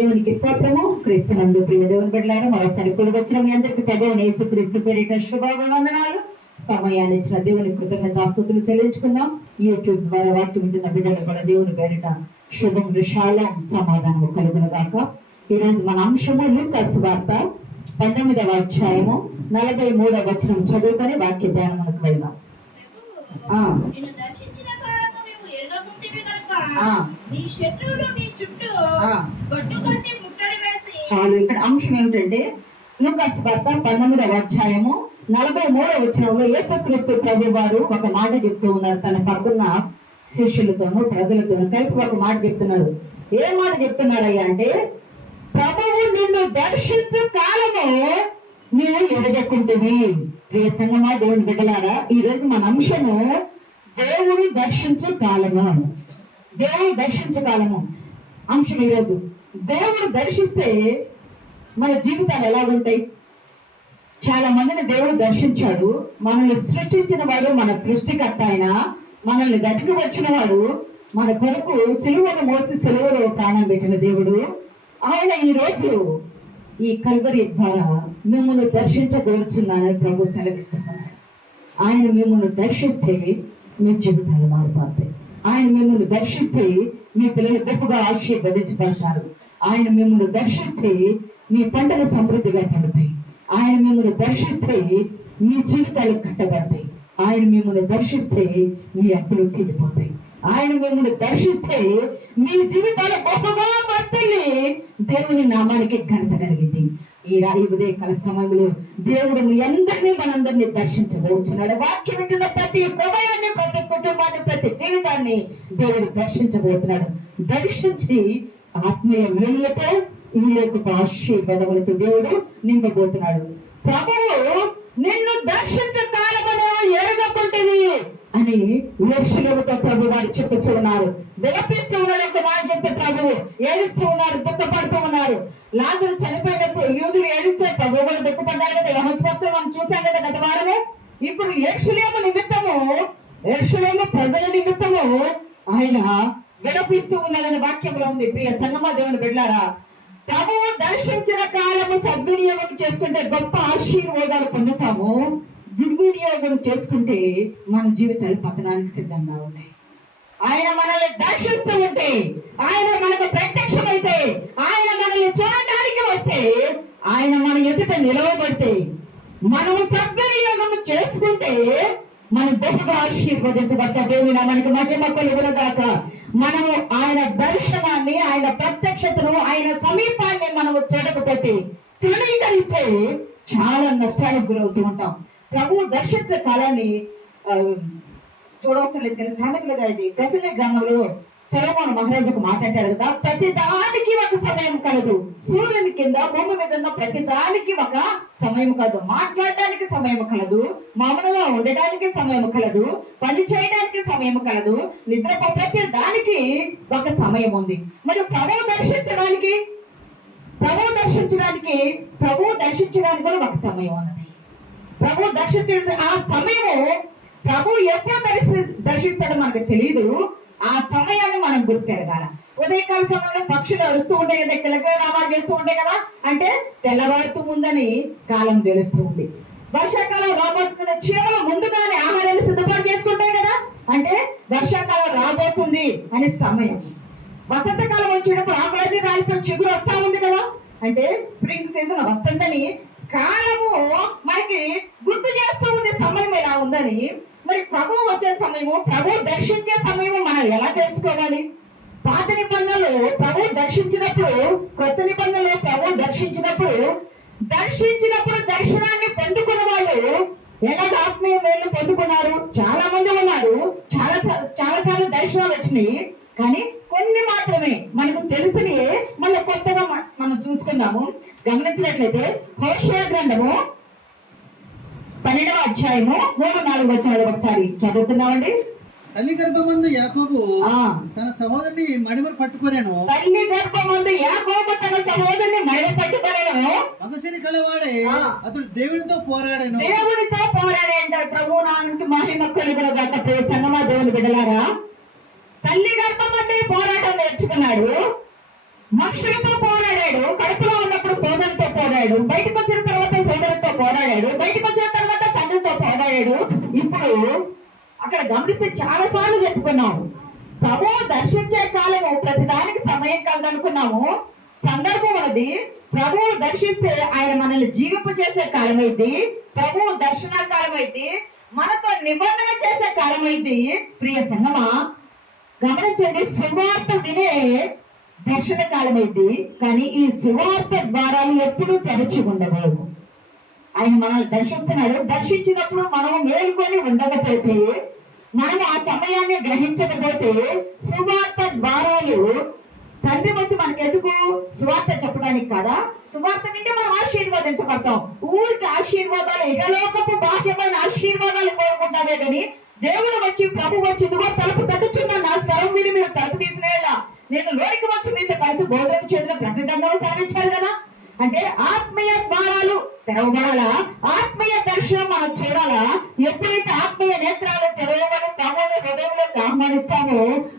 దేవునికి స్తోత్రము. క్రీస్తునందు ప్రియ దేవుని బిడ్డలారా, మరోసారి కూడి వచ్చిన మీ అందరికీ ప్రభువైన యేసుక్రీస్తు పేరిట శుభాభివందనాలు. సమయాన్ని ఇచ్చిన దేవుని కృతజ్ఞతాస్తుతులు చెల్లించుకుందాం. యూట్యూబ్ ద్వారా వాక్యం వింటున్న బిడ్డలు కూడా దేవుని పేరిట శుభం విశాలం సమాధానం కలుగునుగాక. ఈ రోజు మన అంశము లూకాసు వార్త 19వ అధ్యాయము 43వ వచనం చదువుకొని వాక్య ధ్యానములకు వెళ్దాం. చాలు. ఇక్కడ అంశం ఏమిటంటే లూకాసు వార్త 19వ అధ్యాయము 43వ వచనంలో యేసుక్రీస్తు ప్రభు వారు ఒక మాట చెప్తూ ఉన్నారు. తన పక్కన శిష్యులతోనూ ప్రజలతోనూ కలిపి ఒక మాట చెప్తున్నారు. ఏ మాట చెప్తున్నారయ్యా అంటే, ప్రభువు నిన్ను దర్శించు కాలము నీవు ఎదగకుంటుంది. ప్రియ సంగమా, దేవుని బిడ్డలారా, ఈ రోజు మన అంశము దేవుడు దర్శించు కాలము. దేవుడు దర్శించు కాలము అంశం. ఈరోజు దేవుడు దర్శిస్తే మన జీవితాలు ఎలాగుంటాయి? చాలా మందిని దేవుడు దర్శించాడు. మనల్ని సృష్టించిన వాడు, మన సృష్టికర్త ఆయన, మనల్ని వెతికి వచ్చిన వాడు, మన కొరకు సిలువను మోసి సిలువలో ప్రాణం పెట్టిన దేవుడు ఆయన ఈ రోజు ఈ కల్వరి ద్వారా మిమ్మల్ని దర్శించగోరుచున్నానని ప్రభు సెలవిస్తున్నాడు. ఆయన మిమ్మల్ని దర్శిస్తే మీ జీవితాలు మారిపోతాయి. ఆయన మిమ్మల్ని దర్శిస్తే మీ పిల్లలు గొప్పగా ఆశీర్వదించబడతారు. ఆయన మిమ్మల్ని దర్శిస్తే మీ పంటలు సమృద్ధిగా పండుతాయి. ఆయన మిమ్మల్ని దర్శిస్తే మీ జీవితాలు కట్టబడతాయి. ఆయన మిమ్మల్ని దర్శిస్తే మీ అప్పులు తీరిపోతాయి. ఆయన మిమ్మల్ని దర్శిస్తే మీ జీవితాలు గొప్పగా వర్తిల్లి దేవుని నామానికి ఘనత కలిగింది. ఈ ఉదయకాల సమయంలో దేవుడు మీ అందరినీ మనందరినీ దర్శించబోతున్నాడు. వాక్యం వింటున్న ప్రతి హృదయాన్ని, ప్రతి కుటుంబాన్ని, ప్రతి జీవితాన్ని దేవుడు దర్శించబోతున్నాడు. దర్శించి ఆత్మీయ మేలులతో ఈ లోకపు ఆశీర్వాదములతో దేవుడు నింపబోతున్నాడు. ప్రభువు నిన్ను దర్శించే కాలమనే ఎరగకుంటేవి అని యెరూషలేముతో ప్రభు వారు చెప్పుచూ ఉన్నారు. విలపిస్తూ ఉన్నారు. ఒక మాట చెప్తే ప్రభువు ఏడుస్తూ ఉన్నారు, దుఃఖపడుతూ ఉన్నారు. లాజరు చనిపోయినప్పుడు యూదులు ఏడుస్తే ప్రభు కూడా దుఃఖపడ్డారు కదా. యోహాను మనం చూసాం కదా గత వారము. ఇప్పుడు యెరూషలేము నిమిత్తము, యెరూషలేము ప్రజల నిమిత్తము ఆయన విలపిస్తూ ఉన్నాడని వాక్యంలో ఉంది. ప్రియ సంగమా, దేవుని బిడ్డలారా, ప్రభువు దర్శించిన కాలము సద్వినియోగం చేసుకుంటే గొప్ప ఆశీర్వాదాలు పొందుతాము. దుర్వినియోగం చేసుకుంటే మన జీవితాలు పతనానికి సిద్ధంగా ఉన్నాయి. ఆయన మనల్ని దర్శిస్తూ ఉంటే, ఆయన మనకు ప్రత్యక్షమైతే, ఆయన మనల్ని చూడడానికి వస్తే, ఆయన మన ఎదుట నిలవబడితే, మనము సద్వినియోగం చేసుకుంటే మనం బహుగా ఆశీర్వదించబడతా. దేవుని నామానికి మహిమ కలుగునుగాక. మనము ఆయన దర్శనాన్ని, ఆయన ప్రత్యక్షతను, ఆయన సమీపాన్ని మనము చెడగొట్టి తృణీకరిస్తే చాలా నష్టాలకు గురవుతూ ఉంటాం. ప్రభు దర్శించే కాలాన్ని చూడవలసిన లేదు కానీ సామెతలుగా ఇది ప్రసంగ గ్రంథంలో సొలొమోను మహారాజు ఒక మాట అంటాడు కదా, ప్రతి దానికి ఒక సమయం కలదు. సూర్యుని కింద భూమి మీద ఉన్న ప్రతి దానికి ఒక సమయం కలదు. మాట్లాడడానికి సమయం కలదు, మామూలుగా ఉండడానికి సమయం కలదు, పని చేయడానికి సమయం కలదు, నిద్రపో ప్రతి దానికి ఒక సమయం ఉంది. మరి ప్రభువు దర్శించడానికి కూడా ఒక సమయం ఉన్నది. ప్రభు దర్శించడానికి ఆ సమయము ప్రభు ఎప్పుడు దర్శిస్తాడో మనకు తెలియదు. ఆ సమయాన్ని మనం గుర్తెరగాల. ఉదయకాల సమయంలో పక్షులు అరుస్తూ ఉంటాయి కదా, కిలకిలనామాలు చేస్తూ ఉంటాయి కదా, అంటే తెల్లవారుతూ ఉందని కాలం తెలుస్తూ ఉంది. వర్షాకాలం రాబోతున్న చీమలు ముందుగానే ఆహారాన్ని సిద్ధపాటు చేసుకుంటాయి కదా, అంటే వర్షాకాలం రాబోతుంది అనే సమయం. వసంతకాలం వచ్చేటప్పుడు ఆకులన్నీ రాలిపోయి చిగురు వస్తా ఉంది కదా, అంటే స్ప్రింగ్ సీజన్ వస్తుందని కాలము మనకి గుర్తు చేస్తూ ఉండే సమయం ఎలా ఉందని. మరి ప్రభువు వచ్చే సమయము, ప్రభువు దర్శించే సమయము మనం ఎలా తెలుసుకోవాలి? పాత నిబంధనలో ప్రభువు దర్శించినప్పుడు, కొత్త నిబంధనలో ప్రభువు దర్శించినప్పుడు దర్శనాన్ని పొందుకున్న వాళ్ళు ఎలాగ ఆత్మీయ మేలు పొందుకున్నారు? చాలా మంది ఉన్నారు. చాలాసార్లు దర్శనాలు వచ్చినాయి, కానీ కొన్ని మాత్రమే మనకు తెలిసినవి మళ్ళీ కొత్తగా మనం చూసుకుందాము. గమనించినట్లయితే హోషేయ గ్రంథము 12వ అధ్యాయము 3-4 వచనాలు ఒకసారి చదువుతున్నామండి. తల్లి గర్భమందు యాకోబు తన సహోదరుని మడిమరు పట్టుకొనేను. తల్లి గర్భమందు యాకోబు తన సహోదరుని మడిమ పట్టుకొనేను. మగసిని కలవాడే అతడు దేవునితో పోరాడాను. దేవునితో పోరాడే అంటారు. ప్రభు నామానికి మహిమ కలుగునుగాక. ప్రియ సంగమా, దేవుని బిడ్డలారా, తల్లి గర్భమందు పోరాటం నేర్చుకున్నాడు. మనుషులతో పోరాడాడు, కడుపులో ఉన్నప్పుడు సోదరుతో పోరాడు, బయటకు వచ్చిన తర్వాత సోదరుతో పోరాడాడు, బయటకు వచ్చిన తర్వాత తండ్రితో పోరాడాడు. ఇప్పుడు అక్కడ గమనిస్తే చాలా సార్లు చెప్పుకున్నాము, ప్రభువు దర్శించే కాలము ప్రతిదానికి సమయం కాదనుకున్నాము. సందర్భం ఉన్నది. ప్రభువు దర్శిస్తే ఆయన మనల్ని జీవింపు చేసే కాలం అయింది, ప్రభువు దర్శన కాలం అయింది, మనతో నిబంధన చేసే కాలం అయింది. ప్రియ సంగమా గమనించండి, సువార్త వినే దర్శన కాలం అయింది, కానీ ఈ సువార్త ద్వారాలు ఎప్పుడూ తెరచి ఉండవు. ఆయన మనల్ని దర్శిస్తున్నాడు. దర్శించినప్పుడు మనం మేల్కొని ఉండకపోతే, మనం ఆ సమయాన్ని గ్రహించకపోతే, సువార్త ద్వారాలు తండ్రి వచ్చి మనకి ఎందుకు సువార్త చెప్పడానికి కదా, సువార్త వింటే మనం ఆశీర్వదించబడతాం. ఊరికి ఆశీర్వాదాలు, ఇహలోకపు బాహ్యమైన ఆశీర్వాదాలు కోరుకుంటామే కానీ దేవుడు వచ్చి ప్రభు వచ్చి ఇదిగో తలుపు తగ్గుచున్నా, నా స్వరం విని మీరు తలుపు తీసినేలా నేను లోనికి వచ్చి మీతో కలిసి భోజనం చేతుల ప్రకటనలో సాధించారు కదా. అంటే ఆత్మీయ ద్వారాలు తెరవబడాలా, ఆత్మీయ దర్శనం మనం చూడాలా. ఎప్పుడైతే ఆత్మీయ నేత్రాలు తెరవబడి ప్రభువుని హృదయంలోకి ఆహ్వానిస్తామో,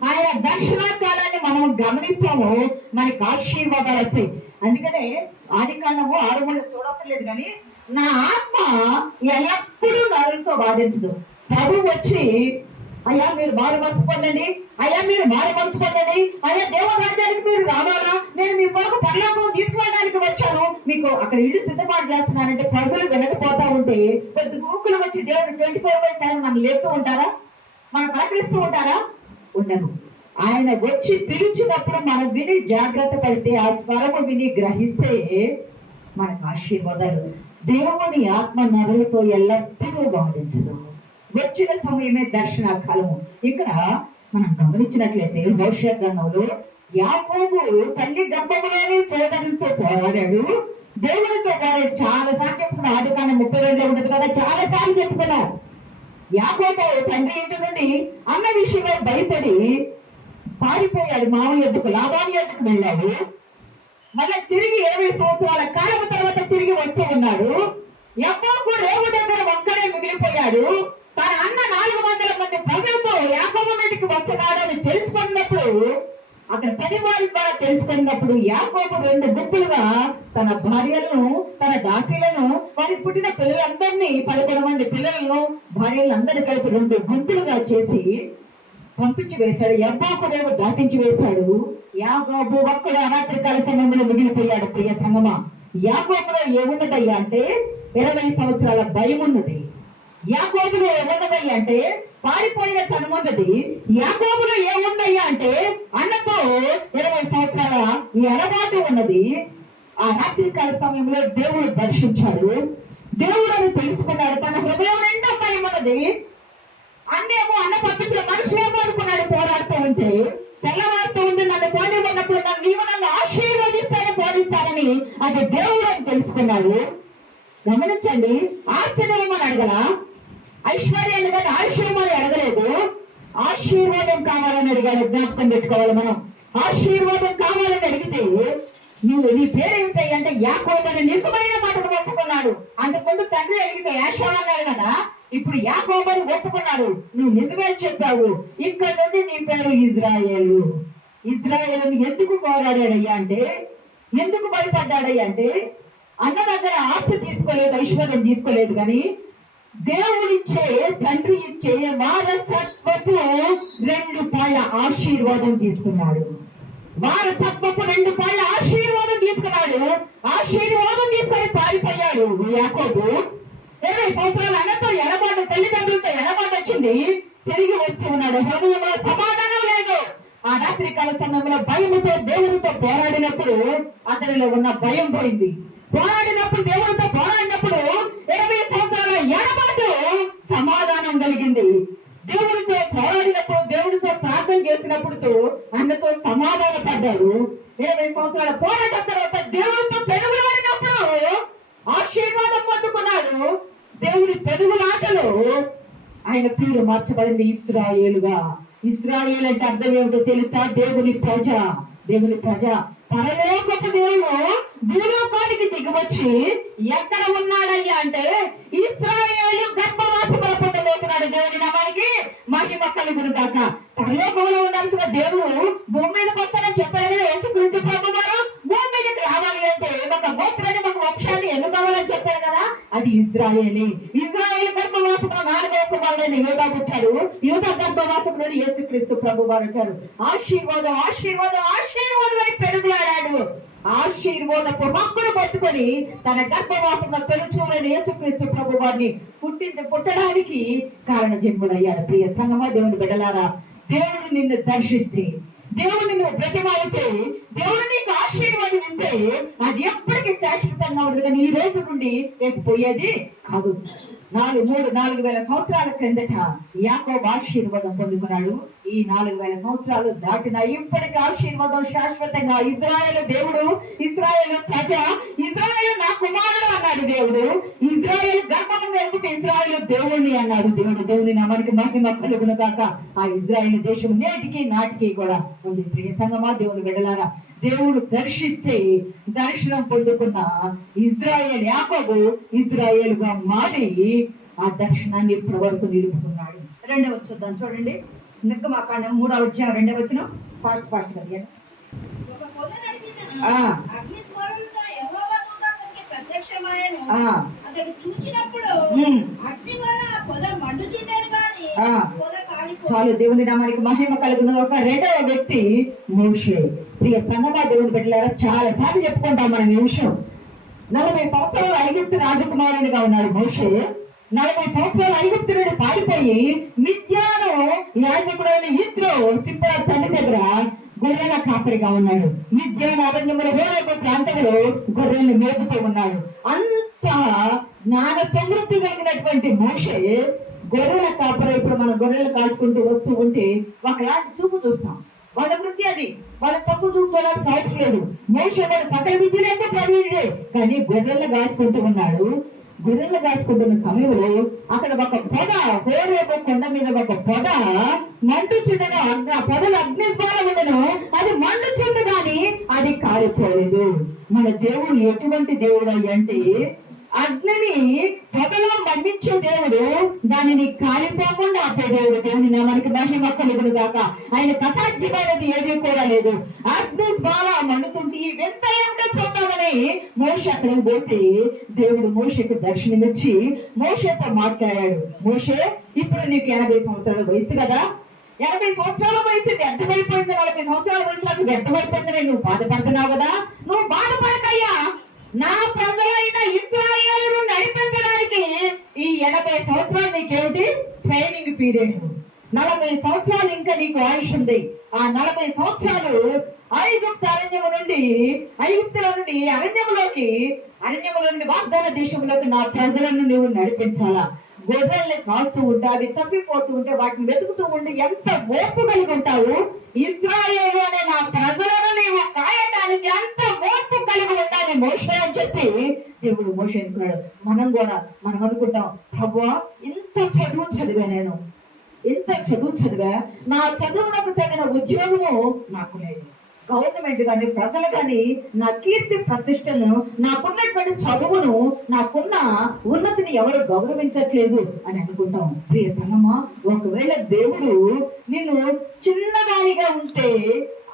ఆయన దర్శన కాలాన్ని మనం గమనిస్తామో, మనకి ఆశీర్వాదాలు వస్తాయి. అందుకనే ఆదికాండము 6 చూడవసలేదు, కానీ నా ఆత్మ ఎల్లప్పుడూ నరులతో బాధించదు. ప్రభు వచ్చి అయ్యా మీరు మారు మనసు పొందండి, అయ్యా మీరు మారు మనసు పొందండి, అయ్యా దేవుని రాజ్యానికి మీరు రావాలా, నేను మీ కొరకు పరలోకం తీసుకువెళ్ళడానికి వచ్చాను, మీకు అక్కడ ఇల్లు సిద్ధపాటు చేస్తున్నానంటే ప్రజలు వెనకపోతా ఉంటే కొద్ది గూకులు వచ్చి దేవుడు 24/7 మనం లేపుతూ ఉంటారా, మనం పలకరిస్తూ ఉంటారా? ఉండను. ఆయన వచ్చి పిలిచినప్పుడు మనం విని జాగ్రత్త పడితే, ఆ స్వరము విని గ్రహిస్తే మనకు ఆశీర్వాదాలు. దేవుని ఆత్మ నరులతో ఎల్లప్పుడూ బాధించదు. వచ్చిన సమయమే దర్శన కాలము. ఇక్కడ మనం గమనించినట్లయితే హోషేయ గ్రంథంలో యాకోబు తల్లి గర్భంలోనే సోదరునితో పోరాడాడు, దేవునితో పోరాడు. చాలా సార్లు చెప్పుకున్నాం. ఆదికాండం 32 ఉంటుంది కదా, చాలా సార్లు చెప్పుకున్నాం. యాకోబు తండ్రి ఇంటి నుండి అన్న విషయమై భయపడి పారిపోయాడు, మామయ్య యొద్దకు, లాబాను యొద్దకు వెళ్ళాడు. మళ్ళీ తిరిగి 20 సంవత్సరాల కాలం తర్వాత తిరిగి వస్తూ ఉన్నాడు. యాకోబు రేవు దగ్గర ఒక్కడే మిగిలిపోయాడు. తన అన్న 400 మంది ప్రజలతో యాకోబు మీదకి వస్తున్నాడని తెలుసుకున్నప్పుడు, అక్కడ పని వారి ద్వారా తెలుసుకున్నప్పుడు యాకోబు 2 గుంపులుగా తన భార్యలను, తన దాసీలను, వారికి పుట్టిన పిల్లలందరినీ 11 మంది పిల్లలను, భార్యలను అందరినీ కలిపి 2 గుంపులుగా చేసి పంపించి వేశాడు. యబ్బాకు రేవు దాటించి వేశాడు. యాకోబు ఒక్కడు అరాత్రికాల సమయంలో మిగిలిపోయాడు. ప్రియ సంగమా, యాకోబులో ఏమున్నదయ్యా అంటే 20 సంవత్సరాల భయం ఉన్నది. యాకోబులో ఏమున్నదయ్యా అంటే పారిపోయిన తనుమున్నది. యాకోబులో ఏముందయ్యా అంటే అన్నతో 20 సంవత్సరాల ఈ అలవాటు ఉన్నది. ఆ రాత్రికాల సమయంలో దేవుడు దర్శించాడు, దేవుడు అని తెలుసుకున్నాడు. తన హృదయం నిండా భయం ఉన్నది. అన్నేమో అన్న పంపించిన మనుషులేమో అనుకున్నాడు పోరాడుతూ ఉంటే. తెల్లవారుతూ ఉంది, నన్ను పోనివ్వనప్పుడు నీవు నన్ను ఆశీర్వదిస్తాను, పోనిస్తానని అది దేవుడు అని తెలుసుకున్నాడు. గమనించండి, ఆస్తిని ఏమని అడగలా, ఐశ్వర్యాన్ని కానీ ఆయుష్యమని అడగలేదు. ఆశీర్వాదం కావాలని అడిగాడు. జ్ఞాపకం పెట్టుకోవాలి మనం. ఆశీర్వాదం కావాలని అడిగితే నీ పేరేమిటి అంటే యాకోబు అని నిజమైన మాటను ఒప్పుకున్నాడు. అంతకుముందు తండ్రి అడిగితే యాషోబు అన్నాడు కదా, ఇప్పుడు యాకోబు అని ఒప్పుకున్నాడు. నువ్వు నిజమే చెప్పావు, ఇక్కడ నుండి నీ పేరు ఇజ్రాయేలు. ఇజ్రాయేలుని ఎందుకు పోరాడాడయ్యా అంటే, ఎందుకు భయపడ్డాడయ్యా అంటే, అన్న దగ్గర ఆస్తి తీసుకోలేదు, ఐశ్వర్యం తీసుకోలేదు, కానీ దేవుడిచ్చే, తండ్రి ఇచ్చే వారసత్వపు 2 పాళ్ళ ఆశీర్వాదం తీసుకున్నాడు. వారసత్వపు 2 పాళ్ళ ఆశీర్వాదం తీసుకున్నాడు. ఆశీర్వాదం తీసుకొని పారిపోయాడు యాకోబు. 20 సంవత్సరాలు అన్నతో ఎడబాటు, తల్లిదండ్రులతో ఎడబాటు వచ్చింది. తిరిగి వస్తూ ఉన్నాడు. హృదయంలో సమాధానం లేదు. ఆ రాత్రికాల సమయంలో భయముతో దేవునితో పోరాడినప్పుడు అతనిలో ఉన్న భయం పోయింది. పోరాడినప్పుడు, దేవునితో పోరాడినప్పుడు 20 సంవత్సరాల ఎడబాటు సమాధానం కలిగింది. దేవునితో పోరాడినప్పుడు, దేవునితో ప్రార్థన చేసినప్పుడు అన్నతో సమాధాన పడ్డాడు. 20 సంవత్సరాల పోరాటం తర్వాత దేవునితో పెనుగులాడినప్పుడు ఆశీర్వాదం పొందుకున్నాడు. దేవుని పెనుగులాటలో ఆయన పేరు మార్చబడింది ఇశ్రాయేలుగా. ఇశ్రాయేల్ అంటే అర్థం ఏమిటో తెలుసా? దేవుని ప్రజ. దేవుని ప్రజ. పరలోకపు దేవుడు భూలోకానికి దిగివచ్చి ఎక్కడ ఉన్నాడయ్యా అంటే ఇశ్రాయేలు గర్భవాసములో పొందబోతున్నాడు. దేవుని నామానికి మహిమ కలుగును గాక. పరలోకంలో ఉండాల్సిన దేవుడు భూమి మీదకి వస్తానని చెప్పారు కదా యేసుక్రీస్తు ప్రభు వారు. భూమి మీదకి రావాలి అంటే ఒక గోత్రాన్ని ఒక వంశాన్ని ఎన్నుకోవాలని చెప్పారు కదా, అది ఇజ్రాయేలీ. ఇజ్రాయేల్ గర్భవాసంలో 4వ కుమారుడైన యూదా పుట్టాడు. యూదా గర్భవాసం నుండి యేసుక్రీస్తు ప్రభు వారు వచ్చారు. ఆశీర్వాదం ఆశీర్వాదం ఆశీర్వాదం అని పెరుగులాడాడు. ఆశీర్వాదపు హక్కును పట్టుకొని తన గర్భవాసంలో తొలిచూలైన యేసుక్రీస్తు ప్రభు వారిని పుట్టడానికి కారణ జన్ముడయ్యాడు. ప్రియ సంగమా, దేవుని బిడ్డలారా, దేవుడు నిన్ను దర్శిస్తే, దేవుడు నిన్ను బ్రతిమాలితే, దేవుడు నీకు ఆశీర్వాదం ఇస్తే అది ఎప్పటికీ శాశ్వతంగా ఉండదు. కానీ ఈ రోజు నుండి రేపు పోయేది కాదు. 4,000 సంవత్సరాల క్రిందట యాకోబు ఆశీర్వాదం పొందుకున్నాడు. ఈ 4,000 సంవత్సరాలు దాటిన ఇప్పటికీ ఆశీర్వాదం శాశ్వతంగా. ఇజ్రాయేల్ దేవుడు, ఇజ్రాయేల్ ప్రజ, ఇజ్రాయేల్ నా కుమారుడు అన్నాడు దేవుడు. ఇజ్రాయేల్ గర్భం నేర్పుకుంటే ఇజ్రాయేల్ దేవుడిని అన్నాడు దేవుడు. దేవుని నామానికి మహిమ కలుగును గాక. ఆ ఇజ్రాయేల్ దేశం నేటికి నాటికి కూడా ఉంది. ప్రియ సంగమా, దేవుని బిడ్డలారా, దేవుడు దర్శిస్తే దర్శనం పొందుకున్న ఇజ్రాయేల్ యాకోబు ఇజ్రాయేలుగా మారి ఆ దర్శనాన్ని ఇప్పటి వరకు నిలుపుకున్నాడు. 2వ చూద్దాం చూడండి. నిర్గమాకాండం 3వ అధ్యాయం 2వ వచనం. ఫాస్ట్ గా అతడు చూచినప్పుడు అగ్ని వలన పొద మండుచుండేది గాని పొద కాలిపోలేదు. చాలు, దేవుని నామానికి మహిమ కలుగును. ఒక 2వ వ్యక్తి మోషే. ప్రియ సంగమా, దేవుని బిడ్డలారా, చాలా సార్లు చెప్పుకుంటాం మనం ఈ విషయం. 40 సంవత్సరాలు ఐగుప్తు రాజకుమారునిగా ఉన్నాడు మోషే. 40 సంవత్సరాలు ఐగుప్తు నుండి పారిపోయి మిద్యాను యాజకుడైన యిత్రో సిప్పోరా తండ్రి దగ్గర గొర్రెల కాపరిగా ఉన్నాడు. మిద్యాను అరణ్యములో హోరేబు ప్రాంతంలో గొర్రెల్ని మేపుతూ ఉన్నాడు. అంత జ్ఞాన సమృద్ధి కలిగినటువంటి మోషే గొర్రెల కాపరి. ఇప్పుడు మనం గొర్రెలు కాసుకుంటూ వస్తూ ఉంటే ఒకలాంటి చూపు చూస్తాం. వాళ్ళ వృత్తి అది, వాళ్ళ తప్పు చూసుకోవాల్సిన అవసరం లేదు. మోషే వాడు సకల విద్యలంటే ప్రవీణుడే, కానీ గొర్రెలు కాసుకుంటూ ఉన్నాడు. గొర్రెలు కాసుకుంటున్న సమయంలో అక్కడ ఒక పొద, హోరేబు కొండ మీద ఒక పొద మండుచుండగా, ఆ పొదలు అగ్నిస్వాల ఉండను, అది మండుచుండు గాని అది కాలిపోలేదు. మన దేవుడు ఎటువంటి దేవుడు అంటే అగ్నిని పొగలో మండించే దేవుడు, దానిని కాలిపోకుండా ఆపే దేవుడు. దేవుని నామానికి మహిమ కలుగును గాక. ఆయనకు అసాధ్యమైనది ఏది కూడా లేదు. అగ్ని జ్వాల మండుతుంటే ఈ వింత ఏమిటో చూద్దామని మోషే అక్కడికి పోతే దేవుడు మోషేకి దర్శనమిచ్చి మోషేతో మాట్లాడాడు. మోషే, ఇప్పుడు నీకు 80 సంవత్సరాల వయసు కదా, 80 సంవత్సరాల వయసు వ్యర్థమైపోయింది, 40 సంవత్సరాల వయసు నాకు వ్యర్థమైపోయిందని నువ్వు బాధపడుతున్నావు కదా, నువ్వు బాధపడకయ్యా. నా ప్రజలైన ఇశ్రాయేలును నడిపించడానికి ఈ 80 సంవత్సరాలు నీకేమిటి ట్రైనింగ్ పీరియడ్. 40 సంవత్సరాలు ఇంకా నీకు ఆయుష్ ఉంది. ఆ 40 సంవత్సరాలు ఐగుప్తు అరణ్యము నుండి, ఐగుప్తుల నుండి అరణ్యములో నుండి వాగ్దాన దేశంలోకి నా ప్రజలను నువ్వు నడిపించాలా. గొర్రెల్ని కాస్తూ ఉంటే అవి తప్పిపోతూ ఉంటే వాటిని వెతుకుతూ ఉండి ఎంత ఓర్పు కలిగి ఉంటావు. ఇశ్రాయేలు అనే నా ప్రజలను నీవు కాయడానికి ఎంత ఓర్పు కలిగి ఉండాలి మోషే అని చెప్పి దేవుడు మోషే అనుకున్నాడు. మనం అనుకుంటాం, ప్రభువా ఇంత చదువు చదివా, నేను ఇంత చదువు చదివా, నా చదువులకు తగిన ఉద్యోగము నాకు లేదు. గవర్నమెంట్ కానీ ప్రజలు కానీ నా కీర్తి ప్రతిష్టలను, నాకున్నటువంటి చదువును, నాకున్న ఉన్నతిని ఎవరు గౌరవించట్లేదు అని అనుకుంటాం. ప్రియ సంగమా, ఒకవేళ దేవుడు నిన్ను చిన్నదానిగా ఉంటే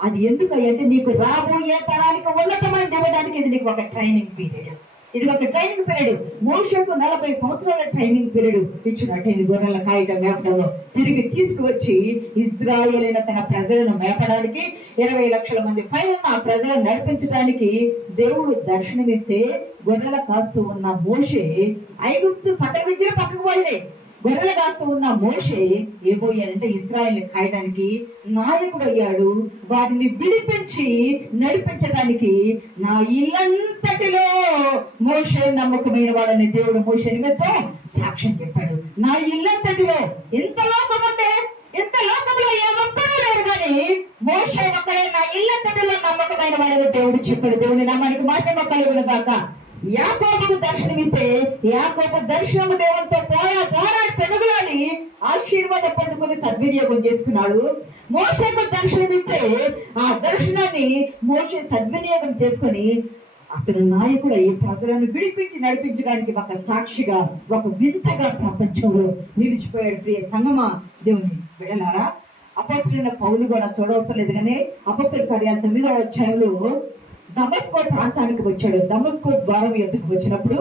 అది ఎందుకంటే నీకు రాబోయే తరానికి ఉన్నతమైన ఇవ్వడానికి ఇది నీకు ఒక ట్రైనింగ్ పీరియడ్. ఇది ఒక ట్రైనింగ్ పీరియడ్. మోషేకు 40 సంవత్సరాల ట్రైనింగ్ పీరియడ్ ఇచ్చినట్టు ఇది గొర్రెల కాయటం మేపడంలో తిరిగి తీసుకువచ్చి ఇజ్రాయేలైన తన ప్రజలను మేపడానికి 20 లక్షల మంది పైన ఆ ప్రజలను నడిపించడానికి దేవుడు దర్శనమిస్తే గొర్రెల కాస్తూ ఉన్న మోషే ఐగుప్తు సకల విద్యలు పక్కకు పోయినాయి. గొర్రెలు కాస్తూ ఉన్న మోషే ఏబోయాడంటే ఇశ్రాయేల్ని కాయడానికి నాయకుడు అయ్యాడు. వారిని విడిపించి నడిపించడానికి నా ఇల్లంతటిలో మోషే నమ్మకమైన వాడని దేవుడు మోషే నిమిత్తం సాక్ష్యం చెప్పాడు. నా ఇల్లంతటిలో ఎంత లోకం ఉందే, ఇంత లోకంలో ఏ ఒక్కరూ లేరు కానీ మోషే ఒక్కడే నా ఇల్లంతటిలో నమ్మకమైన వాడని దేవుడు చెప్పాడు. దేవుని నామానికి మహిమ కలుగును గాక. యాకోబుకు దర్శనమిస్తే యాకోబు దర్శనము దేవునితో పోరాడి పెనుగులాడి ఆశీర్వాదం పొందుకుని సద్వినియోగం చేసుకున్నాడు. మోషేకు దర్శనమిస్తే ఆ దర్శనాన్ని మోషే సద్వినియోగం చేసుకుని అతను నాయకుడు ఈ ప్రజలను విడిపించి నడిపించడానికి ఒక సాక్షిగా, ఒక వింతగా ప్రపంచంలో నిలిచిపోయాడు. ప్రియ సంగమా, దేవుని విడలారా, అపొస్తలుడైన పౌలు కూడా చూడవసరం లేదు కానీ అపొస్తలుల కార్యాలు 9వ అధ్యాయంలో దమస్కో ప్రాంతానికి వచ్చాడు. దమస్కో ద్వారం ఎదుకు వచ్చినప్పుడు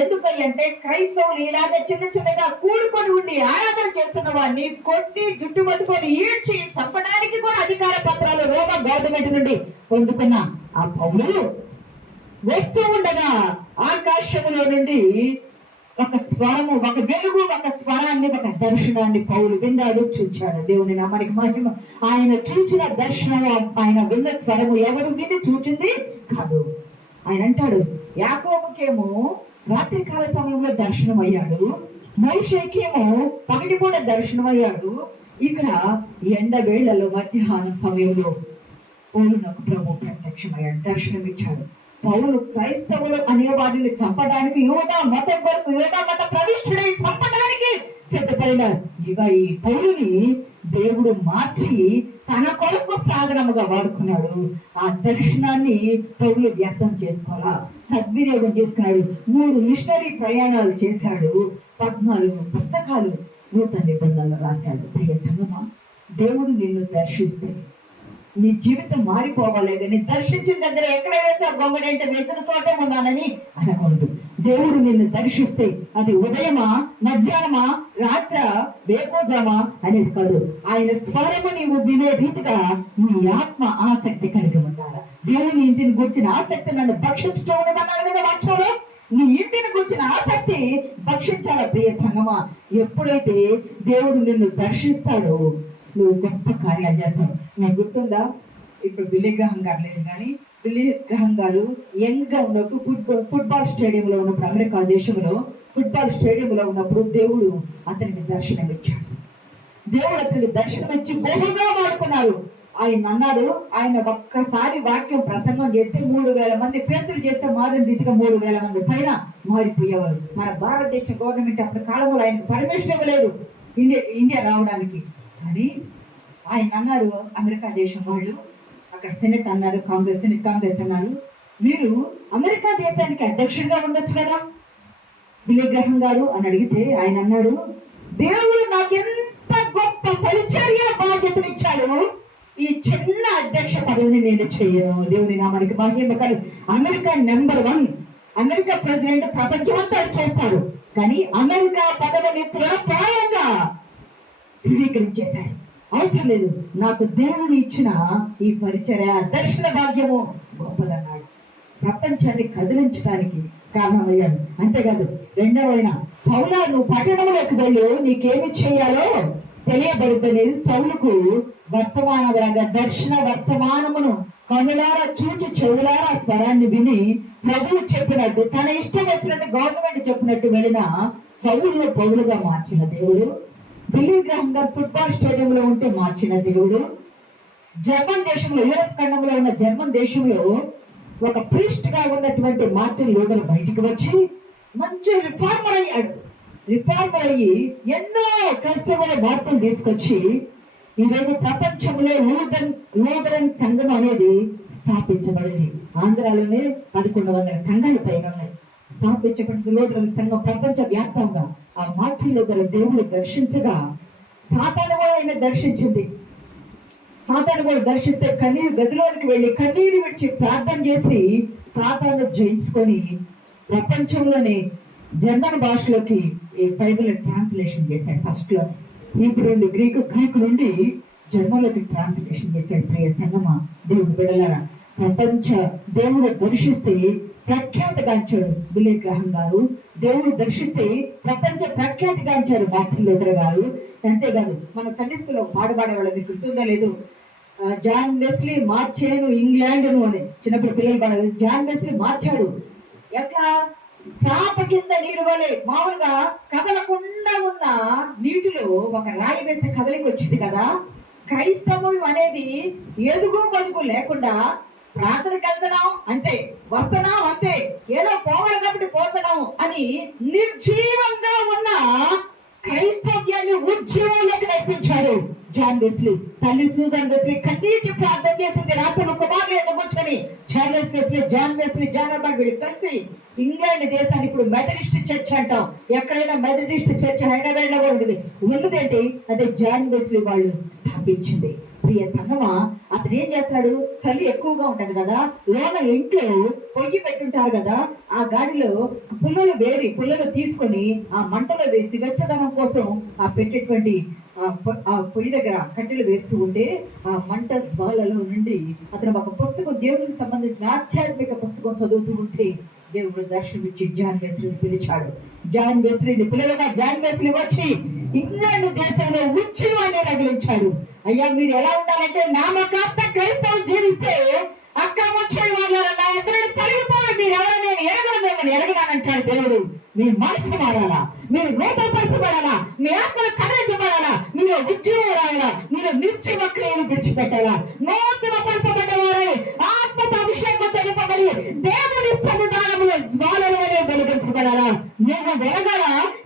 ఎందుకంటే క్రైస్తవులు ఇలాగ చిన్న చిన్నగా కూడుకొని ఉండి ఆరాధన చేస్తున్న వాడిని కొట్టి జుట్టు పట్టుకొని ఈడ్చి చంపడానికి కూడా అధికార పత్రాలు రోమా గవర్నమెంట్ నుండి పొందుకున్న ఆ పౌలు వస్తూ ఉండగా ఆకాశంలో నుండి ఒక స్వరము, ఒక వెలుగు, ఒక స్వరాన్ని, ఒక దర్శనాన్ని పౌలు విన్నాడు, చూచాడు. దేవుని నామానికి మహిమ. ఆయన చూచిన దర్శనం, ఆయన విన్న స్వరము ఎవరు విని చూచింది కాదు. ఆయన అంటాడు, యాకోబుకేమో రాత్రికాల సమయంలో దర్శనం అయ్యాడు, మోషేకేమో పగటిపూట దర్శనం అయ్యాడు. ఇక్కడ ఎండ వేళ్లలో మధ్యాహ్నం సమయంలో పౌలునకు ప్రభు ప్రత్యక్షమయ్యాడు, దర్శనం ఇచ్చాడు. పౌలు క్రైస్తవులు అనే వారిని చంపడానికి, యోధా మతం వరకు, యోధా మత ప్రవిష్ఠుడై చంపడానికి సిద్ధపడిన ఈ పౌలుని దేవుడు మార్చి తన కొరకు సాధనముగా వాడుకున్నాడు. ఆ దర్శనాన్ని పౌలు వ్యర్థం చేసుకోవాలా, సద్వినియోగం చేసుకున్నాడు. 3 మిషనరీ ప్రయాణాలు చేశాడు, 14 పుస్తకాలు నూతన నిబంధనలు రాశాడు. ప్రియ సంగమా, దేవుడు నిన్ను దర్శిస్తే నీ జీవితం మారిపోవాలి కానీ దర్శించిన దగ్గర ఎక్కడ వేసా గొంగడంటే వేసిన చోటే ఉన్నానని అనకూడదు. దేవుడు నిన్ను దర్శిస్తే అది ఉదయమా, మధ్యాహ్నమా, రాత్ర, వేకోజామా అనేది కాదు. ఆయన స్వరము నీవు వినే రీతిగా నీ ఆత్మ ఆసక్తి కలిగి ఉండాలి. దేవుని ఇంటిని గురించిన ఆసక్తి నన్ను భక్షించడం ఉన్నదన్నారు కదా వాక్యంలో. నీ ఇంటిని గురించిన ఆసక్తి భక్షించాల. ప్రియ సంగమా, ఎప్పుడైతే దేవుడు నిన్ను దర్శిస్తాడో నువ్వు గొప్ప కార్యాలు చేస్తావు. నీకు గుర్తుందా, ఇప్పుడు బిల్లీ గ్రహం గారు లేదు కానీ బిల్లీ గ్రహం గారు యంగ్ గా ఉన్నప్పుడు ఫుట్బాల్ స్టేడియంలో ఉన్నప్పుడు, అమెరికా దేశంలో ఫుట్బాల్ స్టేడియంలో ఉన్నప్పుడు దేవుడు అతనికి దర్శనం ఇచ్చాడు. దేవుడు అతనికి దర్శనం ఇచ్చి బహుగా వాడుకున్నారు. ఆయన అన్నారు, ఆయన ఒక్కసారి వాక్యం ప్రసంగం చేస్తే 3000 మంది, పేతులు చేస్తే మారిన రీతిగా 3000 మంది పైన మారిపోయేవారు. మన భారతదేశ గవర్నమెంట్ అప్పటి కాలంలో ఆయనకు పర్మిషన్ ఇవ్వలేదు ఇండియా రావడానికి. కానీ ఆయన అన్నారు, అమెరికా దేశం వాళ్ళు అక్కడ సెనెట్ అన్నారు, కాంగ్రెస్ అన్నారు, మీరు అమెరికా దేశానికి అధ్యక్షుడిగా ఉండొచ్చు కదా బిల్లీ గ్రహం గారు అని అడిగితే ఆయన అన్నాడు, దేవుడు నాకు ఎంత గొప్ప పరిచర్య బాధ్యతనిచ్చాడు, ఈ చిన్న అధ్యక్ష పదవిని నేను చేయను. దేవుని నామానికి మహిమ కలుగు. అమెరికా నెంబర్ 1, అమెరికా ప్రెసిడెంట్ ప్రపంచం అంతా చేస్తారు, కానీ అమెరికా పదవిని ప్రాయంగా ధృవీకరించేశాడు. అవసరం లేదు, నాకు దేవుడు ఇచ్చిన ఈ పరిచర్య, దర్శన భాగ్యము గొప్పదన్నాడు. ప్రపంచాన్ని కదిలించడానికి కారణమయ్యాడు. అంతేకాదు, రెండవైన సౌలా, నువ్వు పట్టణంలోకి వెళ్ళు, నీకేమి చేయాలో తెలియబడుతుంది. సౌలుకు వర్తమానములాగా దర్శన వర్తమానమును కనులారా చూచి చెవులారా స్వరాన్ని విని ప్రభువు చెప్పినట్టు, తన ఇష్టం వచ్చినట్టు గవర్నమెంట్ చెప్పినట్టు వెళ్ళిన సౌలును పౌలుగా మార్చిన దేవుడు, బిల్లీ గ్రహం గారు ఫుట్బాల్ స్టేడియంలో ఉంటే మార్చిన దేవుడు, జర్మన్ దేశంలో, యూరప్ ఖండంలో ఉన్న జర్మన్ దేశంలో ఒక ప్రీస్ట్ గా ఉన్నటువంటి మార్టిన్ లూథర్ బయటికి వచ్చి మంచి రిఫార్మర్ అయ్యి ఎన్నో క్రైస్తవుల మార్పులు తీసుకొచ్చి ఈరోజు ప్రపంచంలో లూథరన్ సంఘం అనేది స్థాపించబడింది. ఆంధ్రాలోనే 1100 సంఘాలు పైన ఉన్నాయి. స్థాపించబడిన లూథరన్ సంఘం ప్రపంచ వ్యాప్తంగా ఆ మార్టిన్ లూథర్ దేవుడు దర్శించగా సాతాను కూడా ఆయన దర్శించింది. సాతాను కూడా దర్శిస్తే గదిలోనికి వెళ్ళి కన్నీరు విడిచి ప్రార్థన చేసి సాతాను జయించుకొని ప్రపంచంలోనే జర్మన్ భాషలోకి ఈ బైబిల్ ట్రాన్స్లేషన్ చేశాడు. ఫస్ట్ లో హీబ్రూ నుండి గ్రీకు నుండి జర్మన్లోకి ట్రాన్స్లేషన్ చేశాడు. ప్రియ సంగమా, దేవుడు బిడ్డలారా, ప్రపంచ దేవుడు దర్శిస్తే ప్రఖ్యాతిగాంచాడు బిల్లీ గ్రహం గారు. దేవుడు దర్శిస్తే ప్రపంచ ప్రఖ్యాతిగాంచారు మార్టిన్ లూథర్ గారు. అంతేకాదు, మన సండే స్కూల్లో పాట పాడేవాళ్ళు, మీకు గుర్తుందో లేదు, జాన్ వెస్లీ మార్చేను ఇంగ్లాండ్ను అని చిన్నప్పుడు పిల్లలు పాడారు. జాన్ వెస్లీ మార్చాడు. ఎట్లా? చాప కింద నీరు వలె మామూలుగా కదలకుండా ఉన్న నీటిలో ఒక రాయి వేస్తే కదలికి వచ్చింది కదా. క్రైస్తవం అనేది ఎదుగు బదుగు లేకుండా ప్రార్థనకి వెళ్తున్నాం అంతే, వస్తున్నాం అంతే, ఏదో పోవాలి కాబట్టి పోతున్నాం అని నిర్జీవంగా ఉన్న క్రైస్తవ్యాన్ని ఉద్యమంలోకి నడిపించాడు జాన్ వెస్లీ. తల్లి సూజన్ వెస్లీ కన్నీటి ప్రార్థన చేసింది రాత్రులు కుమారులు ఎందుకు కూర్చొని. Charles Wesley, John Wesley, John అర్బట్ వీళ్ళు కలిసి ఇంగ్లాండ్ దేశాన్ని ఇప్పుడు మెథడిస్ట్ చర్చ్ అంటాం. ఎక్కడైనా మెథడిస్ట్ చర్చ్ హైదరాబాద్ లో కూడా ఉంటుంది. ఉన్నదేంటి అదే జాన్ వెస్లీ వాళ్ళు స్థాపించింది. ప్రియ సంగమా, అతను ఏం చేస్తాడు, చలి ఎక్కువగా ఉంటది కదా, లోన ఇంట్లో పొయ్యి పెట్టుంటారు కదా, ఆ గాడిలో పుల్లలు తీసుకొని ఆ మంటలో వేసి వెచ్చదనం కోసం ఆ పెట్టేటువంటి ఆ పొయ్యి దగ్గర కట్టెలు వేస్తూ ఉంటే ఆ మంట జ్వాలలో నుండి అతను ఒక పుస్తకం, దేవునికి సంబంధించిన ఆధ్యాత్మిక పుస్తకం చదువుతూ ఉంటే దేవుడు దర్శనమిచ్చి జాన్ వెస్లీని పిలిచాడు. జాన్ వెస్లీని పిల్లలుగా జాన్ వెస్లీ వచ్చి ఇంగ్లాండ్ దేశంలో ఉద్యమాన్ని రగిలించాడు. అయ్యా, మీరు ఎలా ఉండాలంటే నామకార్థ క్రైస్తవం జీవిస్తే అక్కడ వచ్చే వాళ్ళ నా ఎదురు తొలగిపోయి మీరు ఎవరో నేను ఎరగడానంటాడు దేవుడు. మీ మనసు మారాలా, మీరు రూపపరచబడాలా, మీ ఆత్మలు కదిలించబడాలా, మీరు ఉద్యోగం రావాలా, మీరు నిర్జీవ క్రియలు విడిచిపెట్టాలా, నూతన పరచబడ్డవారై ఆత్మతో అభిషేకంతో నింపబడి దేవుని సన్నిధానంలో జ్వాలల వలె వెలిగించబడాలా. నువ్వు వెలగాల,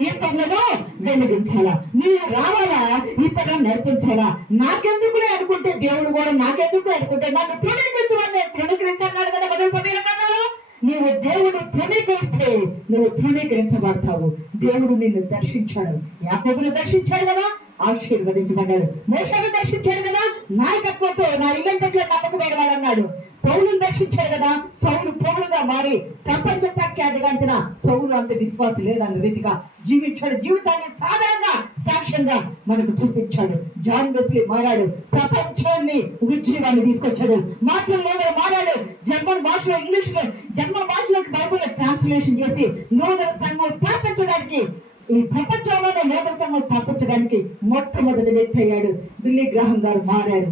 ఇతరులను వెలిగించాలా, నీవు రావాలా, ఇతరులను నడిపించాలా. నాకెందుకులే అనుకుంటే దేవుడు కూడా నాకెందుకు అనుకుంటే నన్ను తృణీకరించమని తృణీకరిస్తున్నాడు కదా మొదటి సమయంలో. నీవు దేవుడు తృణీకరిస్తే నువ్వు తృణీకరించబడతావు. దేవుడు నిన్ను దర్శించాడు. యాకోబును దర్శించాడు కదా, ఆశీర్వదించబడ్డాడు. మోషేను దర్శించాడు కదా, నాయకత్వంతో నా ఇల్లంతట్లో నమ్మకమైన వాడు అన్నాడు. పౌలును దర్శించాడు కదా, సౌలు పౌలుగా మారి ప్రపంచ ప్రఖ్యాతిగాంచిన సౌలు అంత విశ్వాసం లేదన్న రీతిగా జీవించాడు. జీవితాన్ని సాధారణంగా సాక్ష్యంగా మనకు చూపించాడు. జాన్ వెస్లీ మారాడు, ప్రపంచాన్ని ఉద్యోగాన్ని తీసుకొచ్చాడు. మాటలు మారాడు. జర్మన్ భాషలో జర్మన్ భాషలోకి బైబుల్ ట్రాన్స్లేషన్ చేసి నూతన సంఘం స్థాపించడానికి, ఈ ప్రపంచంలోనే నూతన సంఘం స్థాపించడానికి మొట్టమొదటి వ్యక్తి అయ్యాడు. బిల్లీ గ్రాహం గారు మారాడు.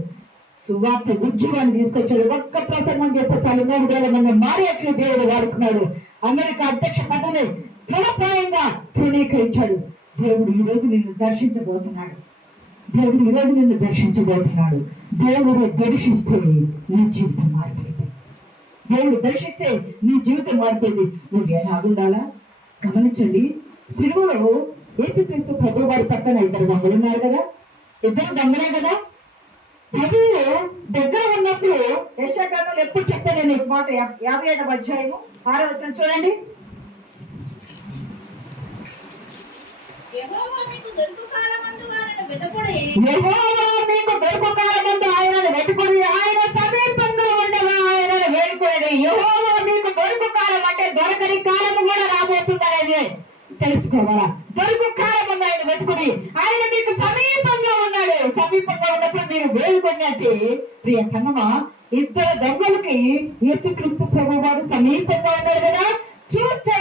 సువార్త ఉద్యోగాన్ని తీసుకొచ్చాడు. ఒక్క ప్రసంగం చేస్తే చాలు 3,000 మంది మారేట్లు దేవుడు వాడుకున్నాడు. అమెరికా అధ్యక్ష పదవిని తృణప్రాయంగా తృణీకరించాడు. దేవుడు ఈరోజు నిన్ను దర్శించబోతున్నాడు. దేవుడు దర్శిస్తే నీ జీవితం మారిపోయింది. దేవుడు దర్శిస్తే నీ జీవితం మారిపోయింది. నువ్వు ఎలా ఉండాలా గమనించండి. సిలువలో యేసుక్రీస్తు ప్రభు వారి పక్కన 2 దొంగలు ఉన్నారు కదా, 2 దొంగలే కదా. ప్రభువు దగ్గర ఉన్నప్పుడు యెషయా గ్రంథంలో ఎప్పుడు చెప్తాను నేను ఈ మాట, 55వ అధ్యాయము 6వ వచనం చూడండి. యెహోవా మీకు దొరుకు కాలమందు ఆయనను వెతుకుడి, ఆయనను వెతుకుడి, ఆయన సమీపంగా ఉండగా ఆయనను వేడుకొనుడి. యెహోవా మీకు దొరుకు కాలం అంటే దొరకని కాలము కూడా రాబోతుందనేది తెలుసుకోవాలా. దొరుకు కాలం ఉంది, ఆయన వెతుకుడి. ఆయన మీకు సమీపంగా ఉన్నాడు. సమీపంగా ఉన్నప్పుడు మీరు వేడుకొన్నట్టే. ప్రియ సంగమా, 2 దొంగలకి యేసుక్రీస్తు ప్రభు వారు సమీపంగా ఉన్నాడు కదా. చూస్తే,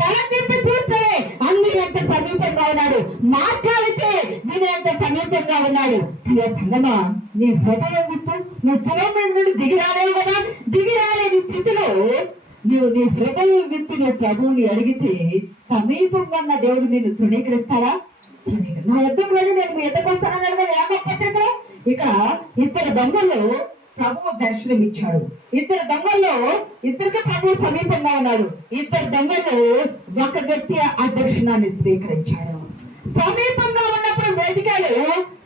తల తిప్పి చూస్తే అన్ని ఎంత సమీపంగా ఉన్నాడు, మాట్లాడితే నేను ఎంత సమీపంగా ఉన్నాడు. ప్రియ సంగమా, నీ హృదయం విప్పు. నువ్వు శివం మీద నుండి దిగి రాలేవు కదా. దిగి రాలేని స్థితిలో నువ్వు నీ హృదయం విప్పి నువ్వు ప్రభువుని అడిగితే సమీపంగా ఉన్న దేవుడు నిన్ను తృణీకరిస్తాడా? నా ఎద్దకు వెళ్ళి నేను మీ ఎద్దకు వస్తానన్నాడు కదా యాకోబు పత్రికలో. ఇక్కడ 2 దొంగల్లో ప్రభువు దర్శనం ఇచ్చాడు. 2 దొంగల్లో ఇద్దరికి ప్రభువు సమీపంగా ఉన్నాడు. 2 దొంగలు ఒక వ్యక్తి ఆ దర్శనాన్ని స్వీకరించాడు. సమీపంగా ఉన్నప్పుడు వేదికలు,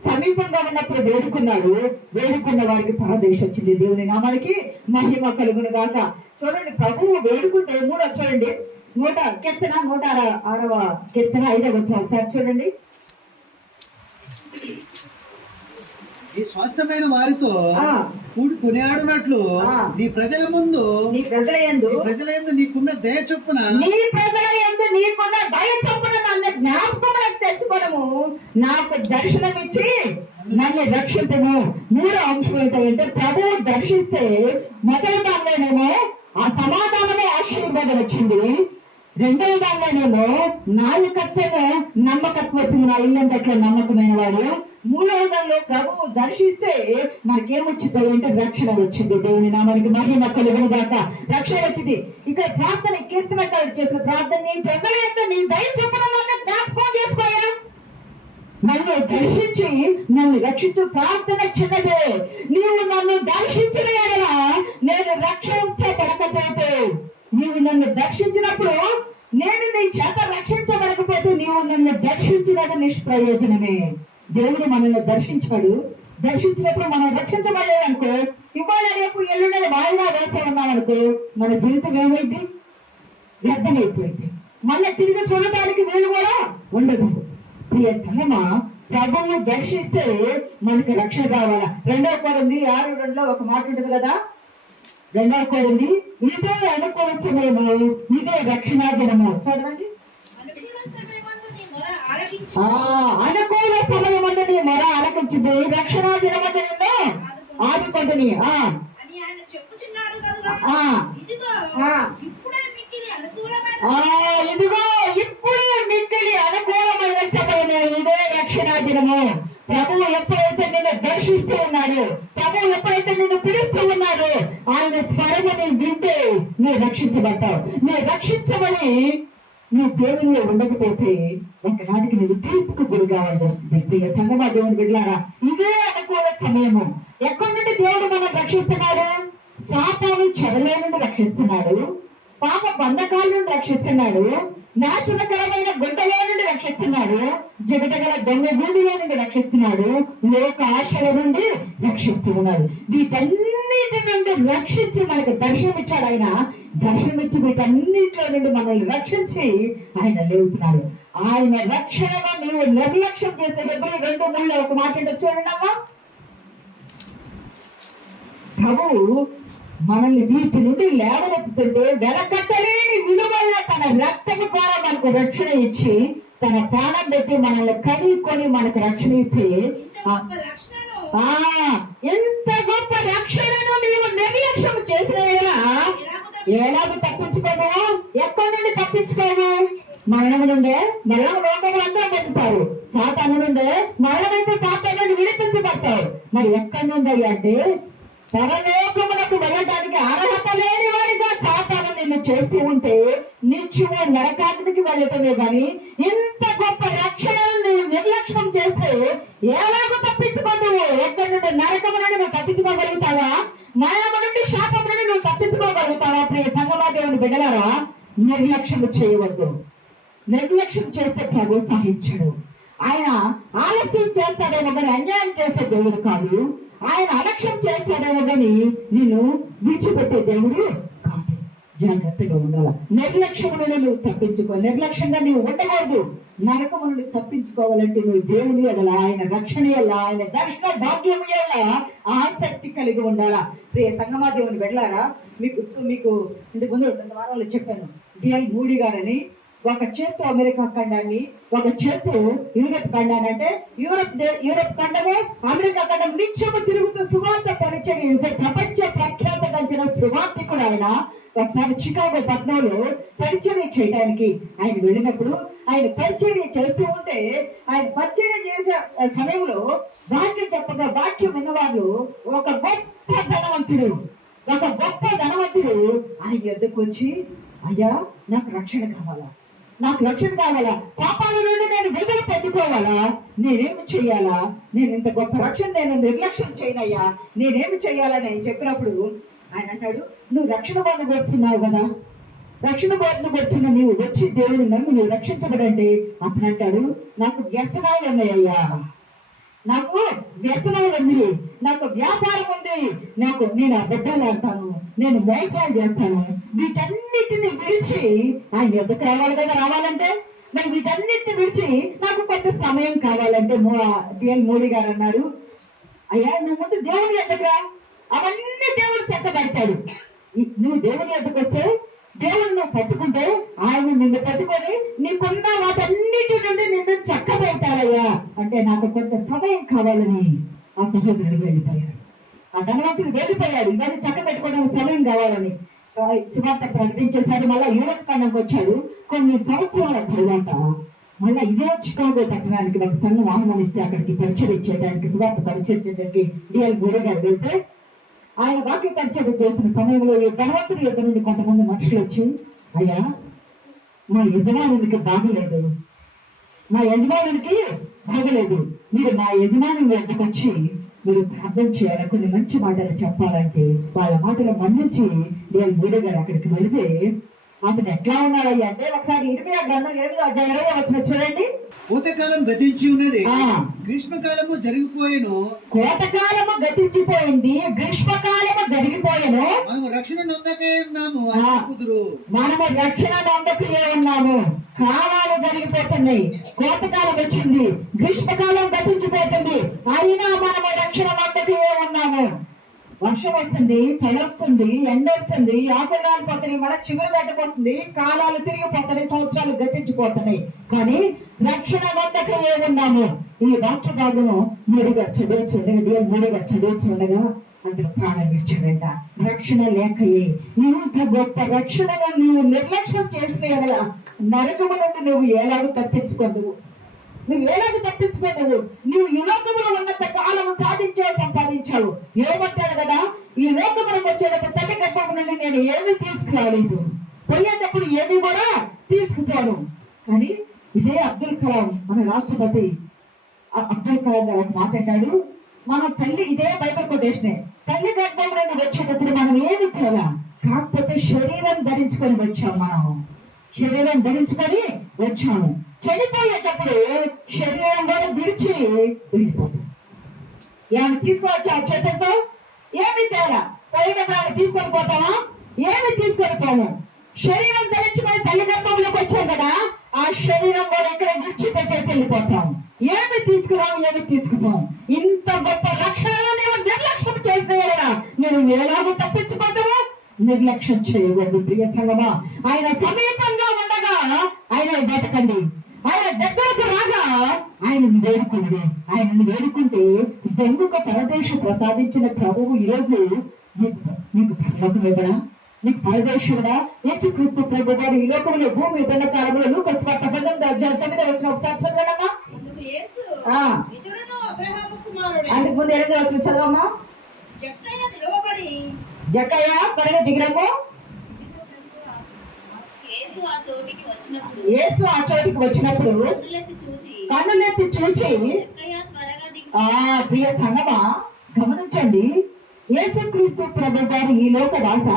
సమీపంగా ఉన్నప్పుడు వేడుకున్నాడు. వేడుకున్న వారికి పరదేశం వచ్చింది. దేవుని నామానికి మహిమ కలుగును గాక. చూడండి, ప్రభువు వేడుకుంటే 3 చూడండి, 106వ కీర్తన 5వ వచనం ఒకసారి చూడండి. ఈ స్వస్థమైన వారితో కూడి కొనియాడునట్లు నీ ప్రజల యందు నీకున్న దయ చొప్పున నన్ను జ్ఞాపకం తెచ్చుకోవడము, నాకు దర్శనం ఇచ్చి నన్ను రక్షించము. 3వ అంశం ఏంటంటే ప్రభువు దర్శిస్తే మొదటి దానిలోనేమో ఆ సమాధానమే ఆశీర్వాదం వచ్చింది. 2వ దానిలోనేమో నాయకత్వము నమ్మకత్వం వచ్చింది. నా ఇల్లంతట్లో నమ్మకమైన వాడు. 3వ దానిలో ప్రభువు దర్శిస్తే మనకేమొచ్చింది అంటే రక్షణ వచ్చింది. దేవుని నామానికి మహిమ కలుగును గాక. రక్షణ వచ్చింది. ఇక్కడ ప్రార్థన, కీర్తనకారుడు చేసిన ప్రార్థన, నీ ప్రజల యొక్క నీ దయ చొప్పున నన్ను జ్ఞాపకం చేసుకోయా, నన్ను దర్శించి నన్ను రక్షించు. ప్రార్థన చిన్నదే. నీవు నన్ను దర్శించిన ఎడల నేను రక్షించబడకపోతే, నీవు నన్ను దర్శించినప్పుడు నేను నీ చేత రక్షించబడకపోతే నీవు నన్ను దర్శించినది నిష్ప్రయోజనమే. దేవుడు మనల్ని దర్శించాడు. దర్శించినప్పుడు మనం రక్షించబడలేదనుకో, ఇవాళ రేపు ఎల్లుండి వాయిదా వేస్తూ ఉన్నామనుకో, మన జీవితం ఏమైంది? వ్యర్థమైపోయింది. మళ్ళీ తిరిగి చూడటానికి వీలు కూడా ఉండదు. ప్రియ సంగమా, ప్రభువును దర్శిస్తే మనకి రక్షణ కావాలా. 2 కొరింథీ 6:2 ఒక మాట ఉంటుంది కదా, 2 కొరింథీ, ఇదే అనుకూల సమయము, ఇదే రక్షణా దినము. చదవండి. అనుకూల సమయమందు నీ మొర ఆలకించు. అనుకూల సమయమందు నీ మొర ఆలకించుము, రక్షణా దినమందు నిన్ను ఆదుకొందుని అని ఆయన చెప్పుచున్నాడు కనుక ఇదిగో ఇప్పుడే మిక్కిలి అనుకూలమైన ఇదిగో ఇప్పుడే మిక్కిలి అనుకూలమైన సమయము, ఇదే రక్షణా దినము. ప్రభువు ఎప్పుడైతే నిన్ను దర్శిస్తూ ఉన్నాడు, ప్రభువు ఎప్పుడైతే నిన్ను పిలుస్తూ ఉన్నాడు, ఆయన స్వరముని వింటే నువ్వు రక్షించబడతావు. నువ్వు రక్షించబడి నువ్వు దేవునిలో ఉండకపోతే ఒకనాటికి నువ్వు తీర్పుకు గురి కావాల్సి వస్తుంది. ప్రియ సంగమా, దేవుని బిడ్డలారా, ఇదే అనుకూల సమయము. ఎక్కడి నుండి దేవుడు మనం రక్షిస్తున్నాడు? సాతాను చెరలో నుండి రక్షిస్తున్నాడు, పాప బంధకాల నుండి రక్షిస్తున్నాడు, నాశనకరమైన గుడ్డలో నుండి రక్షిస్తున్నాడు, జగటగల దొంగ గూడిలో నుండి రక్షిస్తున్నాడు, లోక ఆశల నుండి రక్షిస్తున్నాడు. వీటన్నిటి నుండి రక్షించి మనకు దర్శనమిచ్చాడు ఆయన. దర్శనమిచ్చి వీటన్నిటిలో నుండి మనల్ని రక్షించి ఆయన లేవుతున్నాడు. ఆయన రక్షణను నీవు నిర్లక్ష్యం చేస్తే, హెబ్రీ 2:3 ఒక మాట అంటే చూడండి అమ్మా, ప్రభువు మనల్ని వీటి నుండి లేవనెత్తుతుంటే వెనకట్టలేని విలువైన తన రక్తము ద్వారా మనకు రక్షణ ఇచ్చి, తన ప్రాణం పెట్టి మనల్ని కనుక్కొని మనకు రక్షణ ఇస్తే, ఎంత గొప్ప రక్షణను నీవు నిర్లక్ష్యం చేసిన ఎలాగో తప్పించుకోవు. ఎక్కడి నుండి తప్పించుకోవు? మరణము నుండే. మరణం లోకంలో అందరూ పొందుతారు. సాతాను నుండే మరణమైతే సాతాను నుండి విడిపించబడతారు. మరి ఎక్కడి నుండి అంటే పరలోకమునకు వెళ్ళడానికి అర్హత లేని వాడిగా సాతాను నిన్ను చేస్తూ ఉంటే నిత్యము నరకానికి వెళ్ళటమే గాని, ఇంత గొప్ప రక్షణను నువ్వు నిర్లక్ష్యం చేస్తే ఎలాగో తప్పించుకోవు. ఎక్కడి నుండి నరకము నుండి నువ్వు తప్పించుకోగలుగుతావా? మరణము నుండి శాపము నుండి నువ్వు తప్పించుకోగలుగుతావా? ప్రియ సంగమా, దేవుని బిడ్డలారా, నిర్లక్ష్యం చేయవద్దు. నిర్లక్ష్యం చేస్తే ప్రభు సహించడు. ఆయన ఆలస్యం చేస్తాడేమో కానీ అన్యాయం చేసే దేవుడు కాదు. ఆయన అలక్ష్యం చేస్తాడేమో కానీ నిన్ను విడిచిపెట్టే దేవుడు కాదు. జాగ్రత్తగా ఉండాలి. నిర్లక్ష్యము నుండి నువ్వు తప్పించుకో. నిర్లక్ష్యంగా నువ్వు ఉండకూడదు. నరకము నుండి తప్పించుకోవాలంటే నువ్వు దేవుని ఎడల, ఆయన రక్షణ ఎలా, ఆయన దర్శన భాగ్యము ఎలా ఆసక్తి కలిగి ఉండాలా. ప్రియ సంగమా, దేవుని వెళ్ళారా, మీకు ఇంతకు ముందు 2 వారాలు చెప్పాను. డిఎల్ మూడీ గారని ఒక చేత్తు అమెరికా ఖండాన్ని, ఒక చేత్తు యూరప్ ఖండాన్ని, అంటే యూరప్ ఖండము అమెరికా ఖండం నిత్యము తిరుగుతూ సువార్త పరిచయం చేసే ప్రపంచ ప్రఖ్యాతగంచిన సువార్తికుడు ఆయన. ఒకసారి చికాగో పట్టణంలో పరిచర్య చేయడానికి ఆయన వెళ్ళినప్పుడు, ఆయన పరిచర్య చేస్తూ ఉంటే, ఆయన పరిచర్య చేసే సమయంలో వాక్యం చెప్పగా వాక్యం విన్నవాళ్ళు ఒక గొప్ప ధనవంతుడు ఆయన ఎద్దుకు వచ్చి, అయ్యా నాకు రక్షణ కావాలా, పాపాల నుండి నేను విడుదల పొందుకోవాలా, నేనేమి చెయ్యాలా, నేను ఇంత గొప్ప రక్షణ నేను నిర్లక్ష్యం చేయనయ్యా, నేనేమి చెయ్యాలని ఆయన చెప్పినప్పుడు ఆయన అంటాడు, నువ్వు రక్షణ పొందగొచ్చున్నావు కదా, రక్షణ పొందగొచ్చిన నీవు వచ్చి దేవుడు నన్ను నువ్వు రక్షించబడంటే అతను అంటాడు, నాకు వ్యసనాలు ఉన్నాయ్యా, నాకు వ్యాపారం ఉంది, నేను అబద్ధాలు ఆడతాను, నేను మోసాలు చేస్తాను. వీటన్నిటిని విడిచి ఆయన ఎద్దకు రావాలి కదా. రావాలంటే మరి వీటన్నిటిని విడిచి నాకు కొంత సమయం కావాలంటే డిఎల్ మోడీ గారు అన్నారు, అయ్యా నువ్వు ముందు దేవుని ఎద్దకు రా, అవన్నీ దేవుడు చెక్కబడతాడు. నువ్వు దేవుని ఎద్దకు వస్తే, దేవుడు నువ్వు పట్టుకుంటే ఆయన నిన్ను పట్టుకొని నీకున్న వాటన్నిటి నుండి నిన్ను చక్కబెడతాడయ్యా అంటే, నాకు కొంత సమయం కావాలని ఆ సహోదరుడు వెళ్ళిపోయాడు. ఆ ధనవంతుడు వెళ్ళిపోయాడు, ఇవన్నీ చక్క పెట్టుకోవడానికి సమయం కావాలని సువార్త ప్రకటించేశాడు. మళ్ళా యూరప్ ఖండంకి వచ్చాడు. కొన్ని సంవత్సరాల తరువాత మళ్ళా ఇదే చికాగో పట్టణానికి ఒక సంఘం ఆహ్వానిస్తే అక్కడికి పరిచయం చేయడానికి, సువార్త పరిచయం చేయడానికి డిఎల్ మూడీ గారు వెళ్తే, ఆయన వాక్య పరిచయం చేస్తున్న సమయంలో ఈ ధనవంతుడి యొద్ద నుండి కొంతమంది మనుషులు వచ్చి, అయ్యా మా యజమానునికి బాగలేదు, మీరు మా యజమాని వద్దకు వచ్చి మీరు ప్రార్థన చేయాలి, కొన్ని మంచి మాటలు చెప్పాలంటే వాళ్ళ మాటలు మన్నించి డిఎల్ మూడీ గారు అక్కడికి వెళితే అతను ఎట్లా ఉన్నాడయ్యా అంటే, ఒకసారి 28 గ్రంథం 8వ అధ్యాయం 20వ వచనం చూడండి. కోతకాలం గతించి ఉన్నది, ఆ గ్రీష్మకాలము జరిగిపోయేను. కోతకాలము గతించిపోయింది, గ్రీష్మకాలము జరిగిపోయెను. మనము రక్షణ నొందకే ఉన్నాము అని చెప్పుదురు. మనము రక్షణ నొందకే ఉన్నాము. కాలాలు జరిగిపోతున్నాయి, కోతకాలం వచ్చింది, గ్రీష్మకాలం గతించిపోతుంది, అయినా మనము రక్షణ నొందకే ఉన్నాము. వర్షం వస్తుంది, చలి వస్తుంది, ఎండ వస్తుంది, ఆకురాలు పోతున్నాయి, మన చిగురు గడ్డపోతుంది, కాలాలు తిరిగిపోతున్నాయి, సంవత్సరాలు గతించిపోతున్నాయి, కానీ రక్షణ నొందకే ఉన్నాము. ఈ వాక్య భాగము మూడుగా చదువుచుండగా అందులో ప్రాణం విడిచాడంట. రక్షణ లేకయే, ఇంత గొప్ప రక్షణను నీవు నిర్లక్ష్యం చేసిన కదా నరకము నుండి నువ్వు ఎలాగో తప్పించుకోవు. నీవు ఈ లోకములో ఉన్నంత కాలం సంపాదించావు. ఏమంటాడు కదా, ఈ లోకములకు వచ్చేటప్పుడు తల్లి గర్భం నుండి నేను ఏమీ తీసుకురాలేదు, పోయేటప్పుడు ఏమీ కూడా తీసుకుపోను. కానీ ఇదే అబ్దుల్ కలాం, మన రాష్ట్రపతి అబ్దుల్ కలాం గారు ఒక మాట అంటాడు, మన తల్లి, ఇదే బైబిల్ కొటేషనే, తల్లి గర్భం నుండి వచ్చేటప్పుడు మనం ఏమి తేలా, కాకపోతే శరీరం ధరించుకొని వచ్చాము. మనం శరీరం ధరించుకొని వచ్చాము. చనిపోయేటప్పుడు శరీరం కూడా విడిచి వెళ్ళిపోతాం. ఏమి తీసుకోవచ్చా చేతులతో? ఏమి తేడా? పోయేటప్పుడు ఆయన తీసుకొని పోతామా? ఏమి తీసుకొని పోము. శరీరం ధరించుకొని తల్లి గర్భంలోకి వచ్చాం కదా, ఆ శరీరం కూడా ఎక్కడ విడిచిపెట్టేసి వెళ్ళిపోతాం. ఏమి తీసుకురాము, ఏమి తీసుకుపోం. ఇంత గొప్ప రక్షణను నేను నిర్లక్ష్యం చేసిన కదా నేను ఎలాగో తప్పించుకోవటము? నిర్లక్ష్యం చేయకూడదు ప్రియ సంగమా. ఆయన సమీపంగా ఉండగా ఆయన బతకండి, ఆయన దగ్గరకు రాగా ఆయనను వేడుకుంది. ఆయనను వేడుకుంటే దొంగకు పరదేశ ప్రసాదించిన ప్రభువు ఈరోజు నీకు పరలోకం ఇవ్వడా, నీకు పరదేశుడా? యేసుక్రీస్తు ప్రభు గారు ఈ లోకంలో భూమి దండ కాలంలో లూకాసు వార్త 18:9 ఒకసారి చదవడమ్మా. అందుకు ముందు 8వ వచనం చదవమ్మా. జక్కయ్య త్వరగా దిగిరమ్మా. యేసు ఆ చోటికి వచ్చినప్పుడు కన్నులెత్తి చూచి ప్రియ సంగమా గమనించండి, యేసుక్రీస్తు ప్రభు గారు ఈ లోకవాస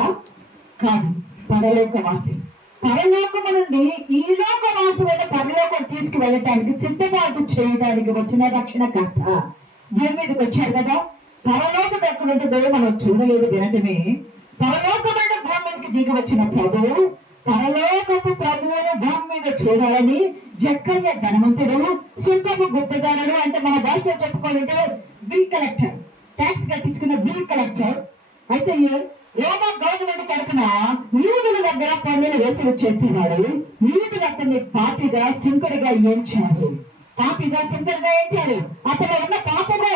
కాదు, పరలోకవాసి. పరలోకము నుండి ఈ లోకవాసులైన పరలోకం తీసుకువెళ్ళటానికి సిద్ధపాటు చేయడానికి వచ్చిన రక్షణకర్త భూమి మీదకి వచ్చారు కదా. పరలోకం ఎక్కడుంటుందో మనం చూడలేదు వినటమే. పరలోకమైన భూమి మీదకి దిగి వచ్చిన ప్రభువు, పరలోకపు ప్రభువును భూమి మీద చూడాలని జక్కయ్య ధనవంతుడు, సుంకము గుర్తుదారుడు, అంటే మన భాషలో చెప్పుకోవాలంటే బిల్ కలెక్టర్, ట్యాక్స్ కట్టించుకున్న బిల్ కలెక్టర్. అయితే రోమా గవర్నమెంట్ తరఫున యూదుల దగ్గర పన్నులు వసూలు చేసేవాడు. యూదులు అతన్ని పాపిగా శంకరుగా ఎంచారు. అతను ఉన్న పాపమే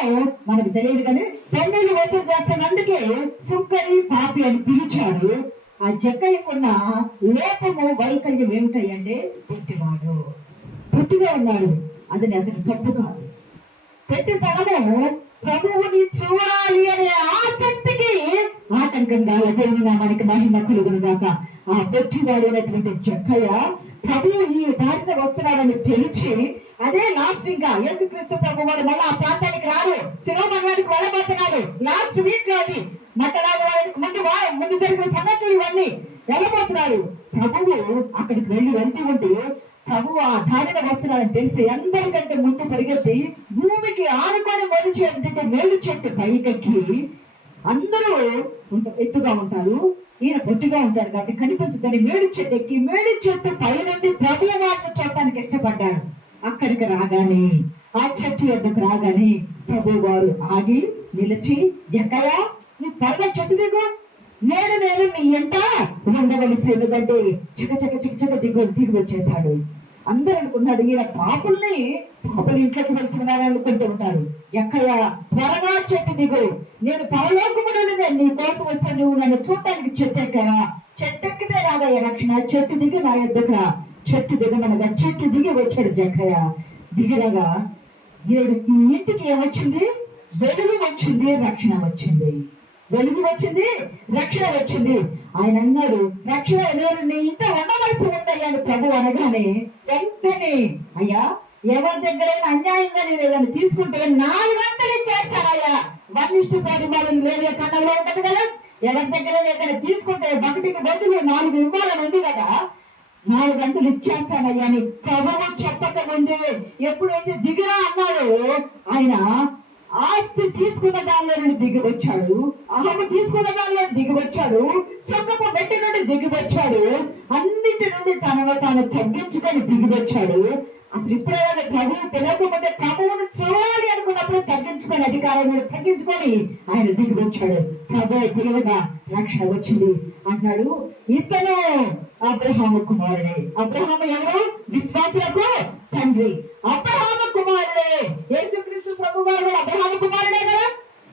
మనకు తెలియదు, కానీ పన్నులు వసూలు చేస్తున్నందుకే సుంకరి పాపి అని పిలిచారు. ఆ జక్కయ్యకున్న లోపము వైకల్యం ఏమిటాయంటే పుట్టిగా ఉన్నాడు. అది అతని తప్పు కాదు. పెట్టితనము ప్రభువుని చూడాలి అనే ఆసక్తికి ఆటంకంగా జరిగిన మనకి మహిమ కలుగును గాక. ఆ పొట్టివాడు అయినటువంటి జక్కయ్య ప్రభువు ఈ దారిన వస్తున్నాడని తెలిసి, అదే లాస్ట్ ఇంకా యేసుక్రీస్తు ప్రభు వారు మళ్ళీ ఆ ప్రాంతానికి రారు, శిరోమణానికి వెళ్ళబోతున్నారు. లాస్ట్ వీక్ లో అది మట్టరాజు వారికి ముందు జరిగిన సంగతులు ఇవన్నీ వెళ్ళబోతున్నారు. ప్రభువు అక్కడికి వెళ్తూ ఉంటే ప్రభువు ఆ దారిన వస్తున్నాడని తెలిసి అందరికంటే ముందు పరిగెత్తి భూమికి ఆనుకొని మొలిచి అంటే మేలు చెట్టు పైకెక్కి, అందరూ ఎత్తుగా ఉంటారు, ఈయన పొట్టిగా ఉంటాడు కాబట్టి కనిపించదని మేడు చెట్టు ఎక్కి మేడు చెట్టు పై నుండి ప్రభువు వారిని చూడటానికి ఇష్టపడ్డాడు. అక్కడికి రాగానే, ఆ చెట్టు యొద్దకు రాగానే ప్రభు వారు ఆగి నిలిచి, జక్కయ్య నీ త్వరగా చెట్టు దిగు, నేను నీ ఎంట ఉండవలసి, ఎందుకంటే చిక్క దిగి వచ్చేసాడు. అందరూ అనుకున్నాడు ఈయన పాపులు ఇంట్లోకి వెళ్తున్నారని అనుకుంటూ ఉంటారు. జక్కయ్య త్వరగా చెట్టు దిగు, నేను పరలోకమును నీ కోసం వస్తే నువ్వు నన్ను చూడటానికి చెట్టెక్కితే రాదయ్య రక్షణ, చెట్టు దిగి నా ఎద్దుకు రా. చెట్టు దిగమనగా చెట్టు దిగి వచ్చాడు జక్కయ్య. దిగిరగా ఈ ఇంటికి ఏమొచ్చింది? వెలుగు వచ్చింది, రక్షణ వచ్చింది. వెలుగు వచ్చింది, రక్షణ వచ్చింది. ఆయన అన్నాడు, రక్షణ నేను నీ ఇంట ఉండవలసి ఉందయ్యాను ప్రభు అనగానే వెంటనే, అయ్యా ఎవరి దగ్గరైనా అన్యాయంగా నేను ఏదైనా తీసుకుంటే 4 గంటలు చేస్తానయ్యా. 1:10 లేని కన్నంలో ఉంటది కదా. ఎవరి దగ్గర ఏదైనా తీసుకుంటే 1కి బదులు 4 ఇవ్వాలని ఉంది కదా. 4 గంటలు ఇచ్చేస్తానయ్యా అని ప్రభువు చెప్పక ముందే ఎప్పుడైతే దిగిరా అన్నాడో ఆయన ఆస్తి తీసుకున్న దానిలో నుండి దిగి వచ్చాడు, అహము తీసుకున్న దానిలో దిగి వచ్చాడు, సొంతపు మెట్టి నుండి దిగి వచ్చాడు, అన్నింటి నుండి తనను తాను తగ్గించుకొని దిగి వచ్చాడు. అసలు ఇప్పుడైనా ప్రభువు పిలవకపోతే ప్రభువును చూడాలి అనుకున్నప్పుడు తగ్గించుకొని అధికారం తగ్గించుకొని ఆయన దిగి వచ్చాడు. ప్రభువు పిలువగా రక్షణ వచ్చింది అంటున్నాడు. ఇతను అబ్రహాము కుమారుడే. అబ్రహాము ఎవరు? విశ్వాసులకు తండ్రి. అబ్రహాము కుమారుడే. యేసుక్రీస్తు ప్రభు వారు కూడా అబ్రహాము కుమారుడే కదా.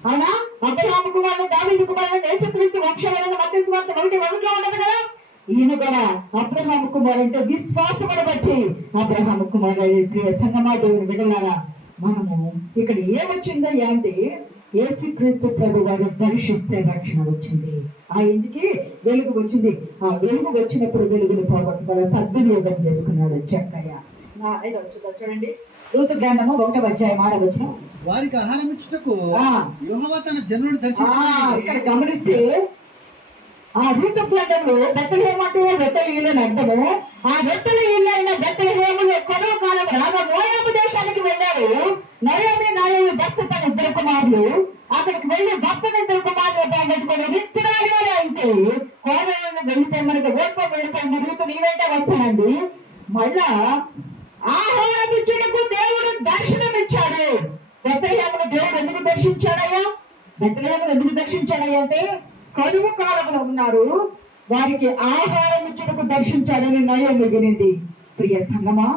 అవునా? అబ్రహాము కుమారుడు, దావీదు కుమారుడు, యేసుక్రీస్తు వంశంలో మత్తయి సువార్త 1:1 ఉండదు కదా. ఈయన కూడా అబ్రహాము కుమారుడు అంటే విశ్వాసమును బట్టి అబ్రహాము కుమారుడు. ప్రియ సంగమా, దేవుని బిడ్డలారా, మనము ఇక్కడ ఏమొచ్చిందో అంటే యేసుక్రీస్తు ప్రభు వారు దర్శిస్తే రక్షణ వచ్చింది. ఆ ఇంటికి వెలుగు వచ్చింది. ఆ వెలుగు వచ్చినప్పుడు వెలుగుని పోగొట్టుకోవాలి, సద్వినియోగం చేసుకున్నాడు జక్కయ్య. ఏదో వచ్చిందో చూడండి, రూతు గ్రంథము 1:6 వారికి ఆహారం ఇచ్చుటకు యెహోవా తన జనులను దర్శించాడు. ఇక్కడ గమనిస్తే ఆ రూతు గ్రంథంలో బెత్లెహేము అంటే బెత్తెలు ఇల్లు అని అర్థము. ఆ బెత్తెలు ఇల్లు అయిన బెత్లెహేములో కరువు కాలం రాగా మోయాబు దేశానికి వెళ్ళారు. నాయోమి భర్త తన 2 కుమారులు అక్కడికి వెళ్ళి భర్తను 2 కుమారులు పోగొట్టుకొని విత్తనాలు వలె అయితే కోడలను వెళ్ళిపోయి మనకి ఓర్పు వెళ్ళిపోయింది. రూతు నీ వెంట వస్తానండి. మళ్ళా ఆహారం ఇచ్చుటకు దేవుడు దర్శనం ఇచ్చాడు. బెత్లెహేమును దేవుడు ఎందుకు దర్శించాడయ్యా? బెత్లెహేమును ఎందుకు దర్శించాడయ్యా అంటే కరువు కాలంలో ఉన్నారు, వారికి ఆహారం ఇచ్చుటకు దర్శించాడని నయోమి వినింది. ప్రియ సంగమా,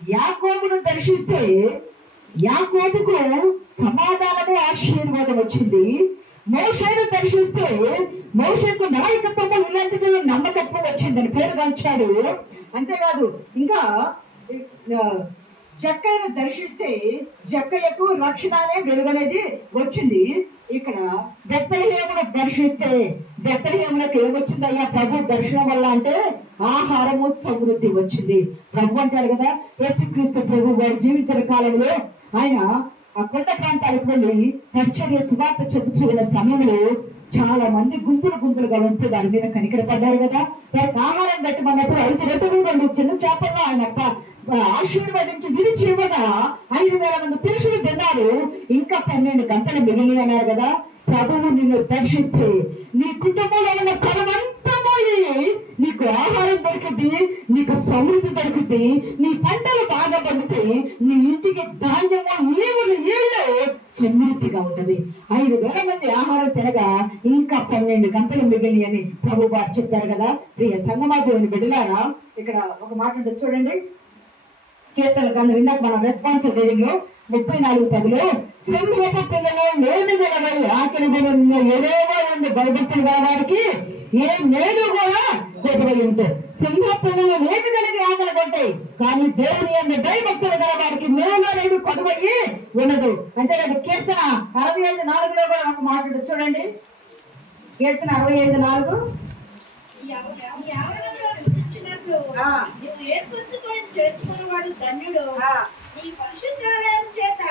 యాకోబును దర్శిస్తే యాకోబుకు సమాధానము ఆశీర్వాదం వచ్చింది. మోషేను దర్శిస్తే మోషేకు నాయకత్వము ఇలాంటి నమ్మకత్వం వచ్చిందని పేరుగాంచాడు. అంతేకాదు ఇంకా జక్కయ్యను దర్శిస్తే జక్కయ్యకు రక్షణ అనే వెలుగనేది వచ్చింది. ఇక్కడ బెత్లెహేమును దర్శిస్తే బెత్లెహేమునకు ఏమొచ్చిందయ్యా ప్రభు దర్శనం వల్ల అంటే ఆహారము సమృద్ధి వచ్చింది. ప్రభు అంటారు కదా, యేసుక్రీస్తు ప్రభు వారు జీవించిన కాలంలో ఆయన ఆ కొండ ప్రాంతాలకు వెళ్ళి పరిచర్య సువార్త చెప్పుచున్న సమయంలో చాలా మంది గుంపులుగా వస్తే వారి మీద కనికరపడ్డారు కదా. వారికి ఆహారం కట్టమన్నప్పుడు 5 రొట్టెలు 2 చిన్న చేపలు ఆయన ఆశీర్వదించి విరిచి ఇవ్వగా 5,000 మంది పురుషులు తిన్నారు. ఇంకా 12 గంటలు మిగిలి అన్నారు కదా. ప్రభువు నిన్ను దర్శిస్తే నీ కుటుంబంలో ఉన్న కలమంతా పోయి నీకు ఆహారం దొరికింది, నీకు సమృద్ధి దొరికింది, నీ పంటలు బాగా పండితే నీ ఇంటికి ధాన్యము ఏములు ఏళ్ళు సమృద్ధిగా ఉంటది. 5,000 మంది ఆహారం తినగా ఇంకా 12 గంటలు మిగిలి అని ప్రభు వారు చెప్పారు కదా. ప్రియ సంగమా, దేవుని బిడ్డలారా, ఇక్కడ ఒక మాట ఉంటుంది చూడండి. కీర్తన గ్రంథం ఇందాక మన రెస్పాన్స్ రీడింగ్ లో 34:10 సింహపు పిల్లలు మేలు గలవై ఆకలి గల ఏదేవో ఉంది భయభక్తులు గల వారికి ఏ మేలు కూడా కొద్దిగా ఉంటుంది. సింహ పిల్లలు మేలు కలిగి ఆకలి కొంటాయి, కానీ దేవుని అనే భయభక్తులు గల వారికి మేలు అనేది కొద్దిగా ఉండదు. అంతేకాదు కీర్తన 65:4 కూడా ఒక మాట చూడండి. కీర్తన 65:4 చేర్చుకున్నవాడు ధన్యుడు. ఈ పరిశుద్ధాలయం చేత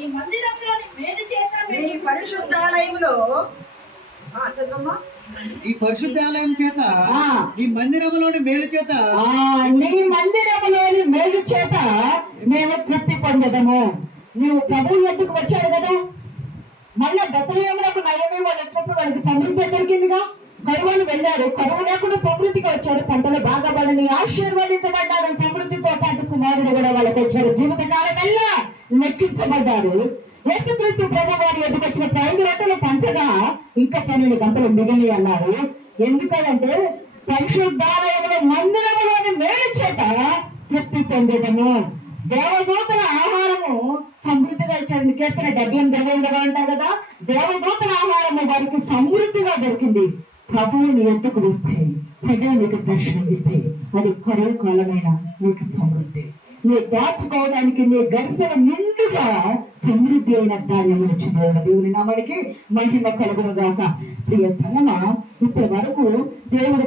ఈ మందిరంలోని మేలు చేత ఈ పరిశుద్ధాలయంలో ఈ పరిశుద్ధాలయం చేత ఈ మందిరంలోని మేలు చేత నీ మందిరంలోని మేలు చేత మేము తృప్తి పొందదము. నీవు ప్రభువు ఎందుకు వచ్చాడు కదా. మళ్ళా బెత్లెహేమునకు నయోమి వాళ్ళు వచ్చినప్పుడు వాళ్ళకి సమృద్ధి దొరికిందిగా. కరువును వెళ్ళాడు, కరువు లేకుండా సమృద్ధిగా వచ్చాడు. పంటలు బాగా పడిని ఆశీర్వదించబడ్డారు. సమృద్ధితో పాటు కుమారుడు కూడా వాళ్ళకి వచ్చాడు. జీవితకాలం వెళ్ళా లెక్కించబడ్డారు. యేసుక్రీస్తు ప్రభు వారు ఎందుకు వచ్చిన 5 రొట్టెలు పంచగా ఇంకా 12 గంటలు మిగిలి అన్నారు. ఎందుకంటే పరిశుద్ధాలయంలో మందిరంలోని మేలు చేత తృప్తి పొందేదము. దేవదూతల ఆహారము సమృద్ధిగా ఇచ్చాడు. కీర్తన 78:20 అంటారు కదా. దేవదూతల ఆహారము వారికి సమృద్ధిగా దొరికింది. ప్రభువుని ఎందుకు ఇస్తాయి, ప్రభువు నీకు దర్శనం ఇస్తాయి. అది కరువు కాలమైన నీకు సమృద్ధి. నువ్వు దాచుకోవడానికి నీ గరిసెల నిండుగా సమృద్ధి అయిన ధాన్యం వచ్చిన దేవుని నామానికి మహిమ కలుగును గాక. ప్రియ సంగమా, ఇప్పటి వరకు దేవుడు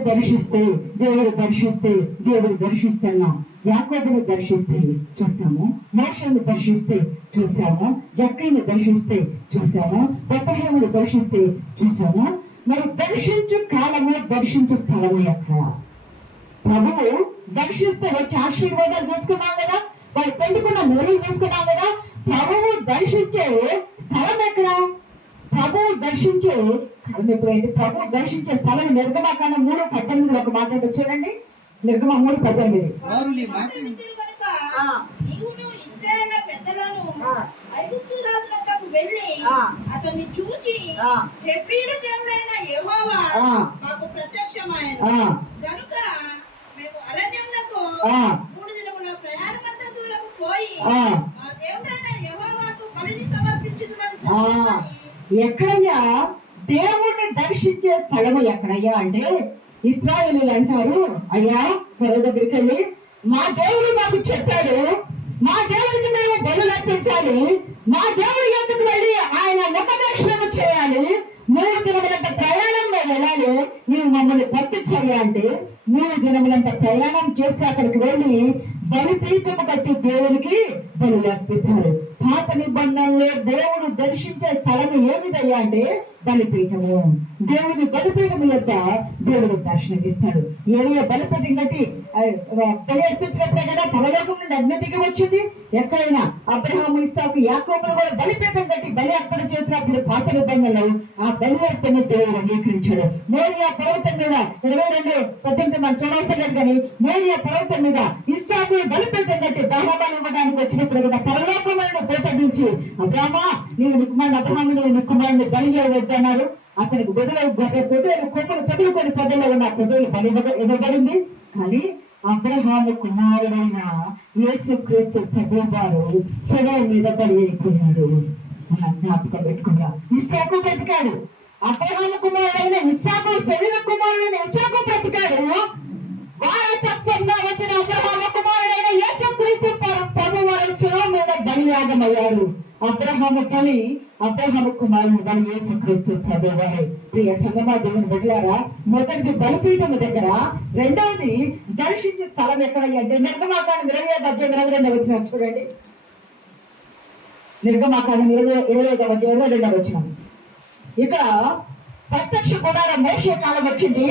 దర్శిస్తున్నాం. యాకోబును దర్శిస్తే చూసాము, మోషేను దర్శిస్తే చూసాము, జక్కయ్యను దర్శిస్తే చూసాము, బెత్లెహేమును దర్శిస్తే చూసాము. మరి దర్శించు కాలము, దర్శించు స్థలము ఎక్కడ? ప్రభువు దర్శిస్తే వచ్చి ఆశీర్వాదాలు తీసుకున్నాం కదా, వాళ్ళు పెట్టుకున్న మూలు తీసుకున్నాం కదా. ప్రభువు దర్శించే స్థలం ఎక్కడ? ప్రభువు దర్శించే స్థలం ఎప్పుడైతే ప్రభువు దర్శించే స్థలం నిర్గమాకాండం 3:18 ఒక మాట చూడండి. నిర్గమ 3:18. వారు నీ మాట విందురు కనుక నీవును ఇశ్రాయేలు పెద్దలను ఐగుప్తు రాజు వద్దకు వెళ్ళి అతన్ని చూచి హెబ్రీయుల దేవుడైన యెహోవా మాకు ప్రత్యక్షమాయెను గనుక మేము అరణ్యమునకు 3 దినముల ప్రయాణమంత దూరము పోయి మా దేవుడైన యెహోవాకు బలిని సమర్పించుదుమని. ఎక్కడయ్యా దేవుణ్ణి దర్శించే స్థలము ఎక్కడయ్యా అంటే ఇశ్రాయేలీయులు అంటారు, అయ్యా ఫరో దగ్గరికి వెళ్ళి మా దేవుడు మాకు చెప్పాడు, మా దేవుడికి మేము బలులు అర్పించాలి, మా దేవుడి ఎందుకు వెళ్ళి ఆయన ముఖ దర్శనము చేయాలి, 3 దినములంత ప్రయాణం మేము వెళ్ళాలి, నీవు మమ్మల్ని పంపించాలి అంటే 3 దినములంత ప్రయాణం చేసి అక్కడికి వెళ్ళి బలిపీఠము కట్టి దేవునికి బలులు అర్పిస్తారు. పాత నిబంధనలో దేవుడు దర్శించే స్థలం ఏమిదయ్యా అంటే బలిపీఠము. దేవుని బలిపీఠము యొక్క దేవుడు దర్శనమిస్తాడు. ఏరియా బలిపీఠం కట్టి బలి అర్పించినప్పుడే కదా పరలోకం నుండి అగ్ని దిగి వచ్చింది. ఎక్కడైనా అబ్రహాము, ఇస్సాకు, యాకోబులు కూడా బలిపీఠం కట్టి బలి అర్పణ చేసినప్పుడు పాత నిబంధనలు ఆ బలి అర్పణ దేవుడు అంగీకరించాడు. మోరియా పర్వతం మీద 22:18 మనం చూడవలసిన లేదు కానీ మోరియా పర్వతం మీద ఇస్సాకు బలిపీఠం కట్టి దహనబలి ఇవ్వడానికి వచ్చినప్పుడు కదా పరలోకమైన పోచడించి అబ్రామా నీవు నికుమారుడు అబ్రహాము నీవు నికుమారుడిని బలి వద్దన్నారు. అతనికి బదులు పొట్టేలు కొమ్మలు తగులుకొని పొద్దులో ఉన్న పొట్టేలు బలి ఇవ్వబడింది. కానీ అబ్రహాము కుమారుడైన యేసుక్రీస్తు ప్రభువు వారు శిలువ మీద బలి అయిపోయాడు. జ్ఞాపకం పెట్టుకున్నా. ఇస్సాకు బ్రతికాడు. అబ్రహాము కుమారుడైన ఇస్సాకు, శరీర కుమారుడైన ఇస్సాకు బ్రతికాడు. వారసత్వంగా వచ్చిన అబ్రహాము కుమారుడైన యేసుక్రీస్తు ప్రభువు వారు శిలువ మీద బలియాగమయ్యారు. అబ్రహాము బలి, అబ్రహాము కుమారుడు బలి యేసుక్రీస్తు ప్రభువు వారు. ప్రియ సంగమా దేవుని బిడ్డలారా, మొదటిది బలిపీఠము దగ్గర, రెండవది దర్శించే స్థలం ఎక్కడయ్యా అంటే నిర్గమాకాండం 25:22 వచ్చిన చూడండి. నిర్గమాకాండం 25:22 వచ్చిన ఇక్కడ ప్రత్యక్ష గుడారం మోషే కాలం వచ్చింది.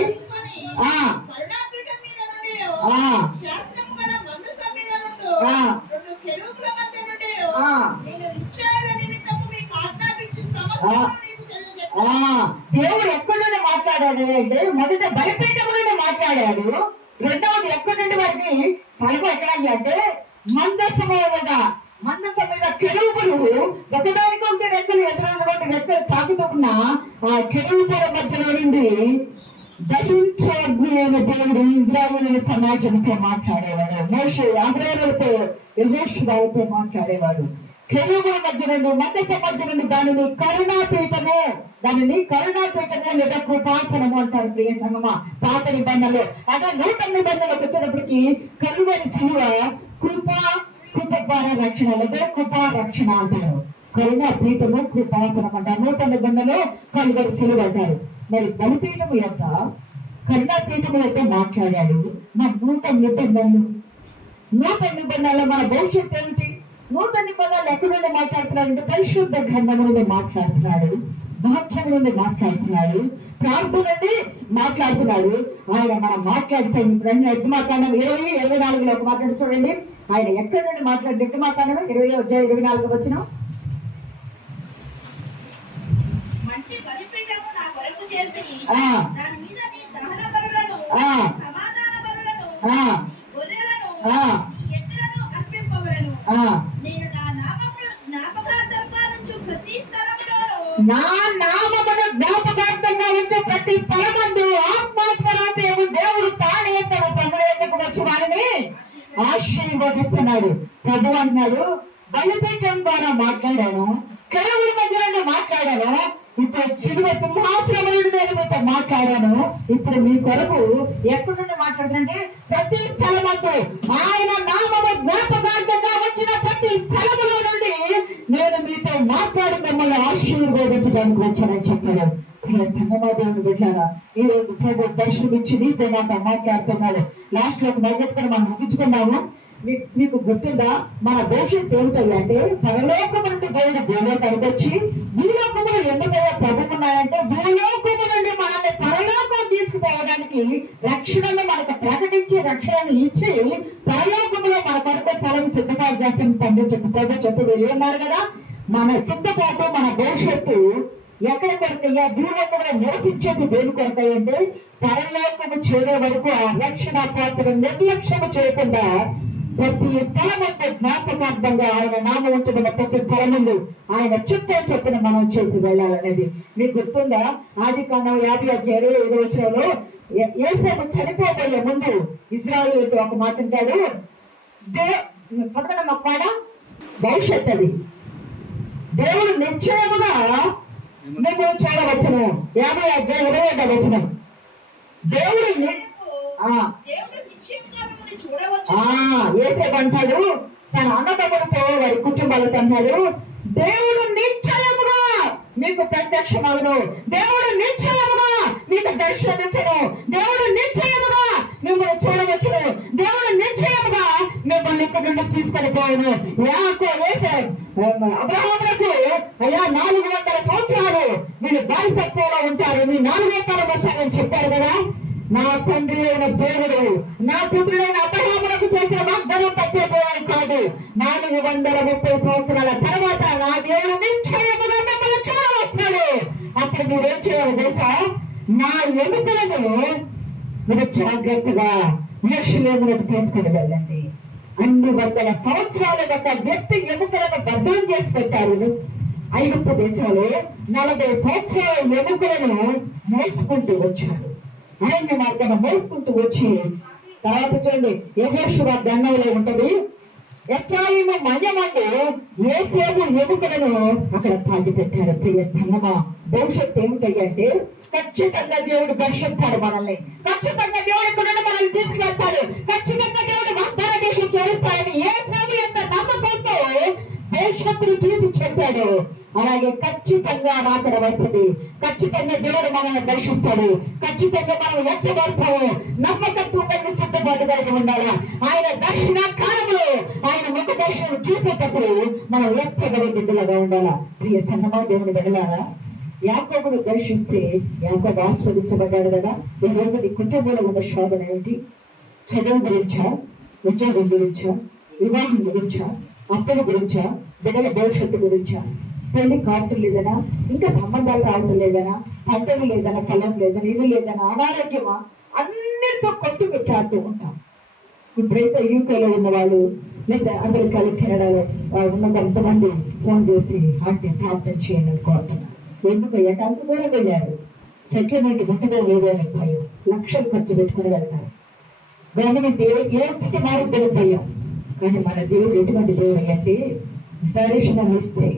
దేవుడు ఎక్కడి నుండి మాట్లాడాడు అంటే మొదట బలిపీఠంలోనే మాట్లాడాడు. రెండవది ఎక్కడి నుండి వారికి స్థలం ఎక్కడయ్యా అంటే మందసం మీద కెరూబులు ఒకదానికి ఉంటే రెక్కలు ఎదురైనటువంటి రెక్కలు తాకుతున్న ఆ కెరూబుల మధ్యలో నుండి దహించే దేవుడు ఇజ్రాయేలు సమాజంతో మాట్లాడేవాడు. మోషే అహరోనులతో యెహోషువతో మాట్లాడేవాడు. కెరూబుల మధ్య నుండి మందసం మధ్య నుండి దానిని కరుణాపీఠము లేదా కృపాసనము అంటారు. ప్రియ సంగమా, పాత నిబంధనలు అదే నూతన నిబంధనలకు వచ్చేటప్పటికి కలువరి శిలువ కృప ద్వారా రక్షణ లేదా కృపా రక్షణ అంటారు. కరుణాపీఠము కృపాసనం అంటారు. నూతన నిబంధనలో కలువరి శిలువ అంటారు. మరి బలిపీఠము యొక్క కరుణాపీఠము యొక్క మాట్లాడాడు. మన నూతన నిబంధనలో మన భవిష్యత్తు ఏమిటి? నూతన నిబంధనలు ఎక్కడి నుండి మాట్లాడుతున్నాడు? పరిశుద్ధ గ్రంథం నుండి మాట్లాడుతున్నాడు, వాక్యం నుండి మాట్లాడుతున్నాడు, ప్రార్థన నుండి మాట్లాడుతున్నాడు. ఆయన మనం మాట్లాడితే నిర్గమాకాండం 20:24 ఒక మాట్లాడి చూడండి. ఆయన ఎక్కడి నుండి మాట్లాడి నిర్గమాకాండం 20:24 వచ్చిన నా నామమును జ్ఞాపకార్థంగా ఉంచు ప్రతి స్థలమందు ఆత్మస్వరూపము దేవుడు తానే తన ప్రజలకు వచ్చి వారిని ఆశీర్వదిస్తున్నాడు. ప్రభు అన్నాడు, బలిపీఠం ద్వారా మాట్లాడాను, కెరూబుల మధ్యలో మాట్లాడాను, ఇప్పుడు శిలువ సింహాసనం నుండి నేను మీతో మాట్లాడాను. ఇప్పుడు మీ కొరకు ఎక్కడి నుండి మాట్లాడుతుంటే ప్రతి స్థలమందు ఆయన నామము జ్ఞాపకార్థంగా వచ్చిన ప్రతి స్థలములో నుండి నేను మీతో మాట్లాడి మిమ్మల్ని ఆశీర్వదించడానికి వచ్చానని చెప్పాడు. సంగమాదేవుని బిడ్డారా, ఈ రోజు ప్రభు దర్శనం ఇచ్చి నీతో మాట్లాడుతున్నాడు. లాస్ట్ లో నవ్వుకొని మనం ముగించుకున్నాము. మీకు గుర్తుందా మన భవిష్యత్తు ఏమిటయ్యా అంటే పరలోకము నుండి దేవుడు భూలోకానికి వచ్చి భూలోకములు ఎందుకయ్యా ప్రభు ఉన్నాయంటే భూలోకము నుండి మనల్ని పరలోకం తీసుకుపోవడానికి రక్షణను మనకు ప్రకటించి రక్షణను ఇచ్చి పరలోకంలో మన కొరకు స్థలం సిద్ధపాటు చేస్తాం తండ్రి చెప్పు వెళ్ళి ఉన్నారు కదా. మన సిద్ధపాటు మన భవిష్యత్తు ఎక్కడ కొరకయ్యా? భూలోకంలో నివసించేది దేని కొరకయ్య అంటే పరలోకము చేరే వరకు ఆ రక్షణ పాత్ర నిర్లక్ష్యము చేయకుండా ప్రతి స్థలం అంటే జ్ఞాపకార్థంగా ఆయన నామం ఉంటున్న ప్రతి స్థలం ముందు ఆయన చిత్తం చెప్పిన మనం చేసి వెళ్ళాలనేది మీకు గుర్తుందా? ఆదికాండం 50:25 యేసేపు చనిపోబోయే ముందు ఇజ్రాయేలుతో ఒక మాట అంటాడు. చదవడం అక్కడ భవిష్యత్ అది. దేవుడు నిశ్చయముగా మిమ్మల్ని చూడవచ్చును. 50:21 దేవుడు యేసేపు అంటాడు తన అన్నదమ్ములతో వారి కుటుంబాలతో అన్నాడు, దేవుడు నిశ్చయముగా మీకు ప్రత్యక్షమవును, దేవుడు నిశ్చయముగా మీకు దర్శనమిచ్చను, దేవుడు నిశ్చయముగా మిమ్మల్ని చూడవచ్చును, దేవుడు నిశ్చయముగా మిమ్మల్ని ఇక్కడ నుండి తీసుకొని పోవును. అబ్రహాములకు అయ్యా 400 సంవత్సరాలు మీరు బానిసత్వంలో ఉంటారు, మీ 4వ తరం వస్తారని చెప్పారు కదా. నా తండ్రి అయిన దేవుడు నా పుత్రుడైన అబ్రహామునకు చేసిన వాగ్దానం తప్పిపోవడం కాదు. 430 సంవత్సరాల తర్వాత నా దేవుడు నిశ్చయముగా మిమ్మల్ని చూడవస్తాడు. అప్పుడు మీరేం చేయాలి తెలుసా? నా ఎముకలను మీరు జాగ్రత్తగా యెరూషలేమునకు తీసుకుని వెళ్ళండి. అన్ని 100 సంవత్సరాల ఒక వ్యక్తి ఎముకలను భద్రం చేసి పెట్టారు. ఐగుప్తు దేశంలో 40 సంవత్సరాల ఎముకలను మోసుకుంటూ వచ్చారు. అరణ్య మార్గాన్ని మోసుకుంటూ వచ్చి తర్వాత చూడండి యెహోషువ గ్రంథంలో ఉంటది, ఎఫ్రాయిము మన్యమందు యేసేపు ఎముకలను అక్కడ పాతి పెట్టారు. ప్రియ సంగమా, భవిష్యత్తు ఏమిటంటే ఖచ్చితంగా దేవుడు దర్శిస్తాడు మనల్ని, ఖచ్చితంగా దేవుడు ఇక్కడ మనల్ని తీసుకెళ్తాడు, ఖచ్చితంగా దేవుడు వాగ్దాన దేశం చేస్తాడని యేసేపు యొక్క నమ్మకంతో భవిష్యత్తును చూసి చెప్పాడు. అలాగే ఖచ్చితంగా రాకడ వస్తుంది, ఖచ్చితంగా దేవుడు మనల్ని దర్శిస్తాడు, ఖచ్చితంగా మనం ఎత్తబడతాము. నమ్మకత్వం సిద్ధపాటు కలిగి ఉండాలా. ఆయన దర్శన కాలంలో ఆయన ముఖ దర్శనం చూసేటప్పుడు మనం ఎత్తబడే బిడ్డలుగా ఉండాలా. ప్రియ సంగమా, దేవుని బిడ్డలారా, యాకోబును దర్శిస్తే యాకోబు ఆస్వాదించబడ్డాడు కదా. ఈ రోజు నీ కుటుంబంలో ఉన్న శోధన ఏమిటి? చదువు గురించా, ఉద్యోగం గురించా, వివాహం గురించా, అప్పుల గురించా, బిడ్డల భవిష్యత్తు గురించా? పెళ్లి కార్డు లేదనా, ఇంకా సంబంధాలు రావడం లేదనా, పంటలు లేదనా, పొలం లేదనా, ఇల్లు లేదనా, అనారోగ్యమా, అన్నిటితో కొట్టు పెట్టాడుతూ ఉంటాం. ఇప్పుడైతే యూకేలో ఉన్నవాళ్ళు లేదా అమెరికాలో కెనడాలో ఉన్న కొంతమంది ఫోన్ చేసి అంటే ప్రార్థన చేయండి కోరుతున్నారు. ఎందుకంటే అంత దూరం వెళ్ళారు, సెటిల్మెంట్ గుర్తుగా లేదని భయం, లక్షలు కష్టపెట్టుకుని వెళ్తారు. గవర్నమెంట్ ఏ స్థితి మారుద్దని భయం. కానీ మన దేవుడు ఎటువంటి దేవుడు అంటే దర్శనం ఇస్తే,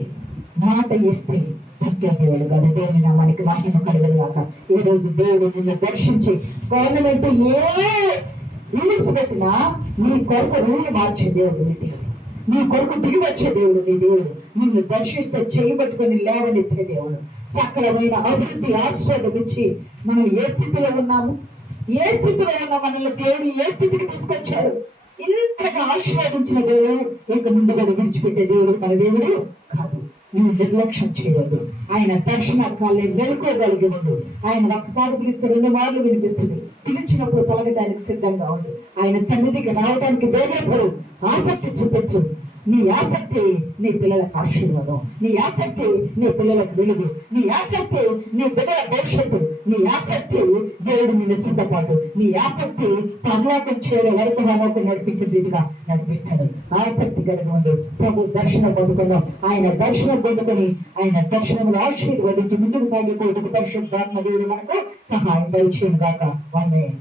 మాట ఇస్తే తగ్గే దేవుడు కదా. దేవుని నామానికి మహిమ కలుగును గాక. ఈ రోజు దేవుడు నిన్ను దర్శించి గవర్నమెంట్ ఏ రూల్స్ పెట్టినా నీ కొరకు రూల్ మార్చే దేవుడు నీ దేవుడు, నీ కొరకు దిగి వచ్చే దేవుడు నీ దేవుడు. నిన్ను దర్శిస్తే చేయబట్టుకుని లేవనెత్తే దేవుడు. సకలమైన అభివృద్ధి ఆశీర్వదించి మనం ఏ స్థితిలో ఉన్నాము, ఏ స్థితిలో ఉన్నా మనల్ని దేవుడు ఏ స్థితికి తీసుకొచ్చారు. ఇంతగా ఆశీర్వదించిన దేవుడు ఇంక ముందుగా విడిచిపెట్టే దేవుడు మన దేవుడు కాదు. నువ్వు నిర్లక్ష్యం చేయవద్దు. ఆయన దర్శనాన్ని వెలుకోగలిగి ఉండు. ఆయన ఒక్కసారి పిలిస్తే 2 మార్లు వినిపిస్తుంది. పిలిచినప్పుడు తొలగడానికి సిద్ధంగా ఉండు. ఆయన సన్నిధికి రావడానికి వేగపడు, ఆసక్తి చూపించు. నీ ఆసక్తి నీ పిల్లలకు ఆశీర్వాదం, నీ ఆసక్తి నీ పిల్లలకు వెలుగు, నీ ఆసక్తి నీ బిడ్డల భవిష్యత్తు, నీ ఆసక్తి దేవుడు నిన్ను సిద్ధపాటు, నీ ఆసక్తి పరలోకం చేరే వరకు మనకు నడిపించే రీతిగా నడిపిస్తాడు. ఆసక్తి కలిగి ఉండు. ప్రభు దర్శనం పొందుకున్నాం. ఆయన దర్శనం పొందుకొని ఆయన దర్శనములు ఆశీర్వదించి ముందుకు సాగిపోయేందుకు పరిశుద్ధాత్మ దేవుడు మనకు సహాయం దయచేయను గాక. ఆమేన్.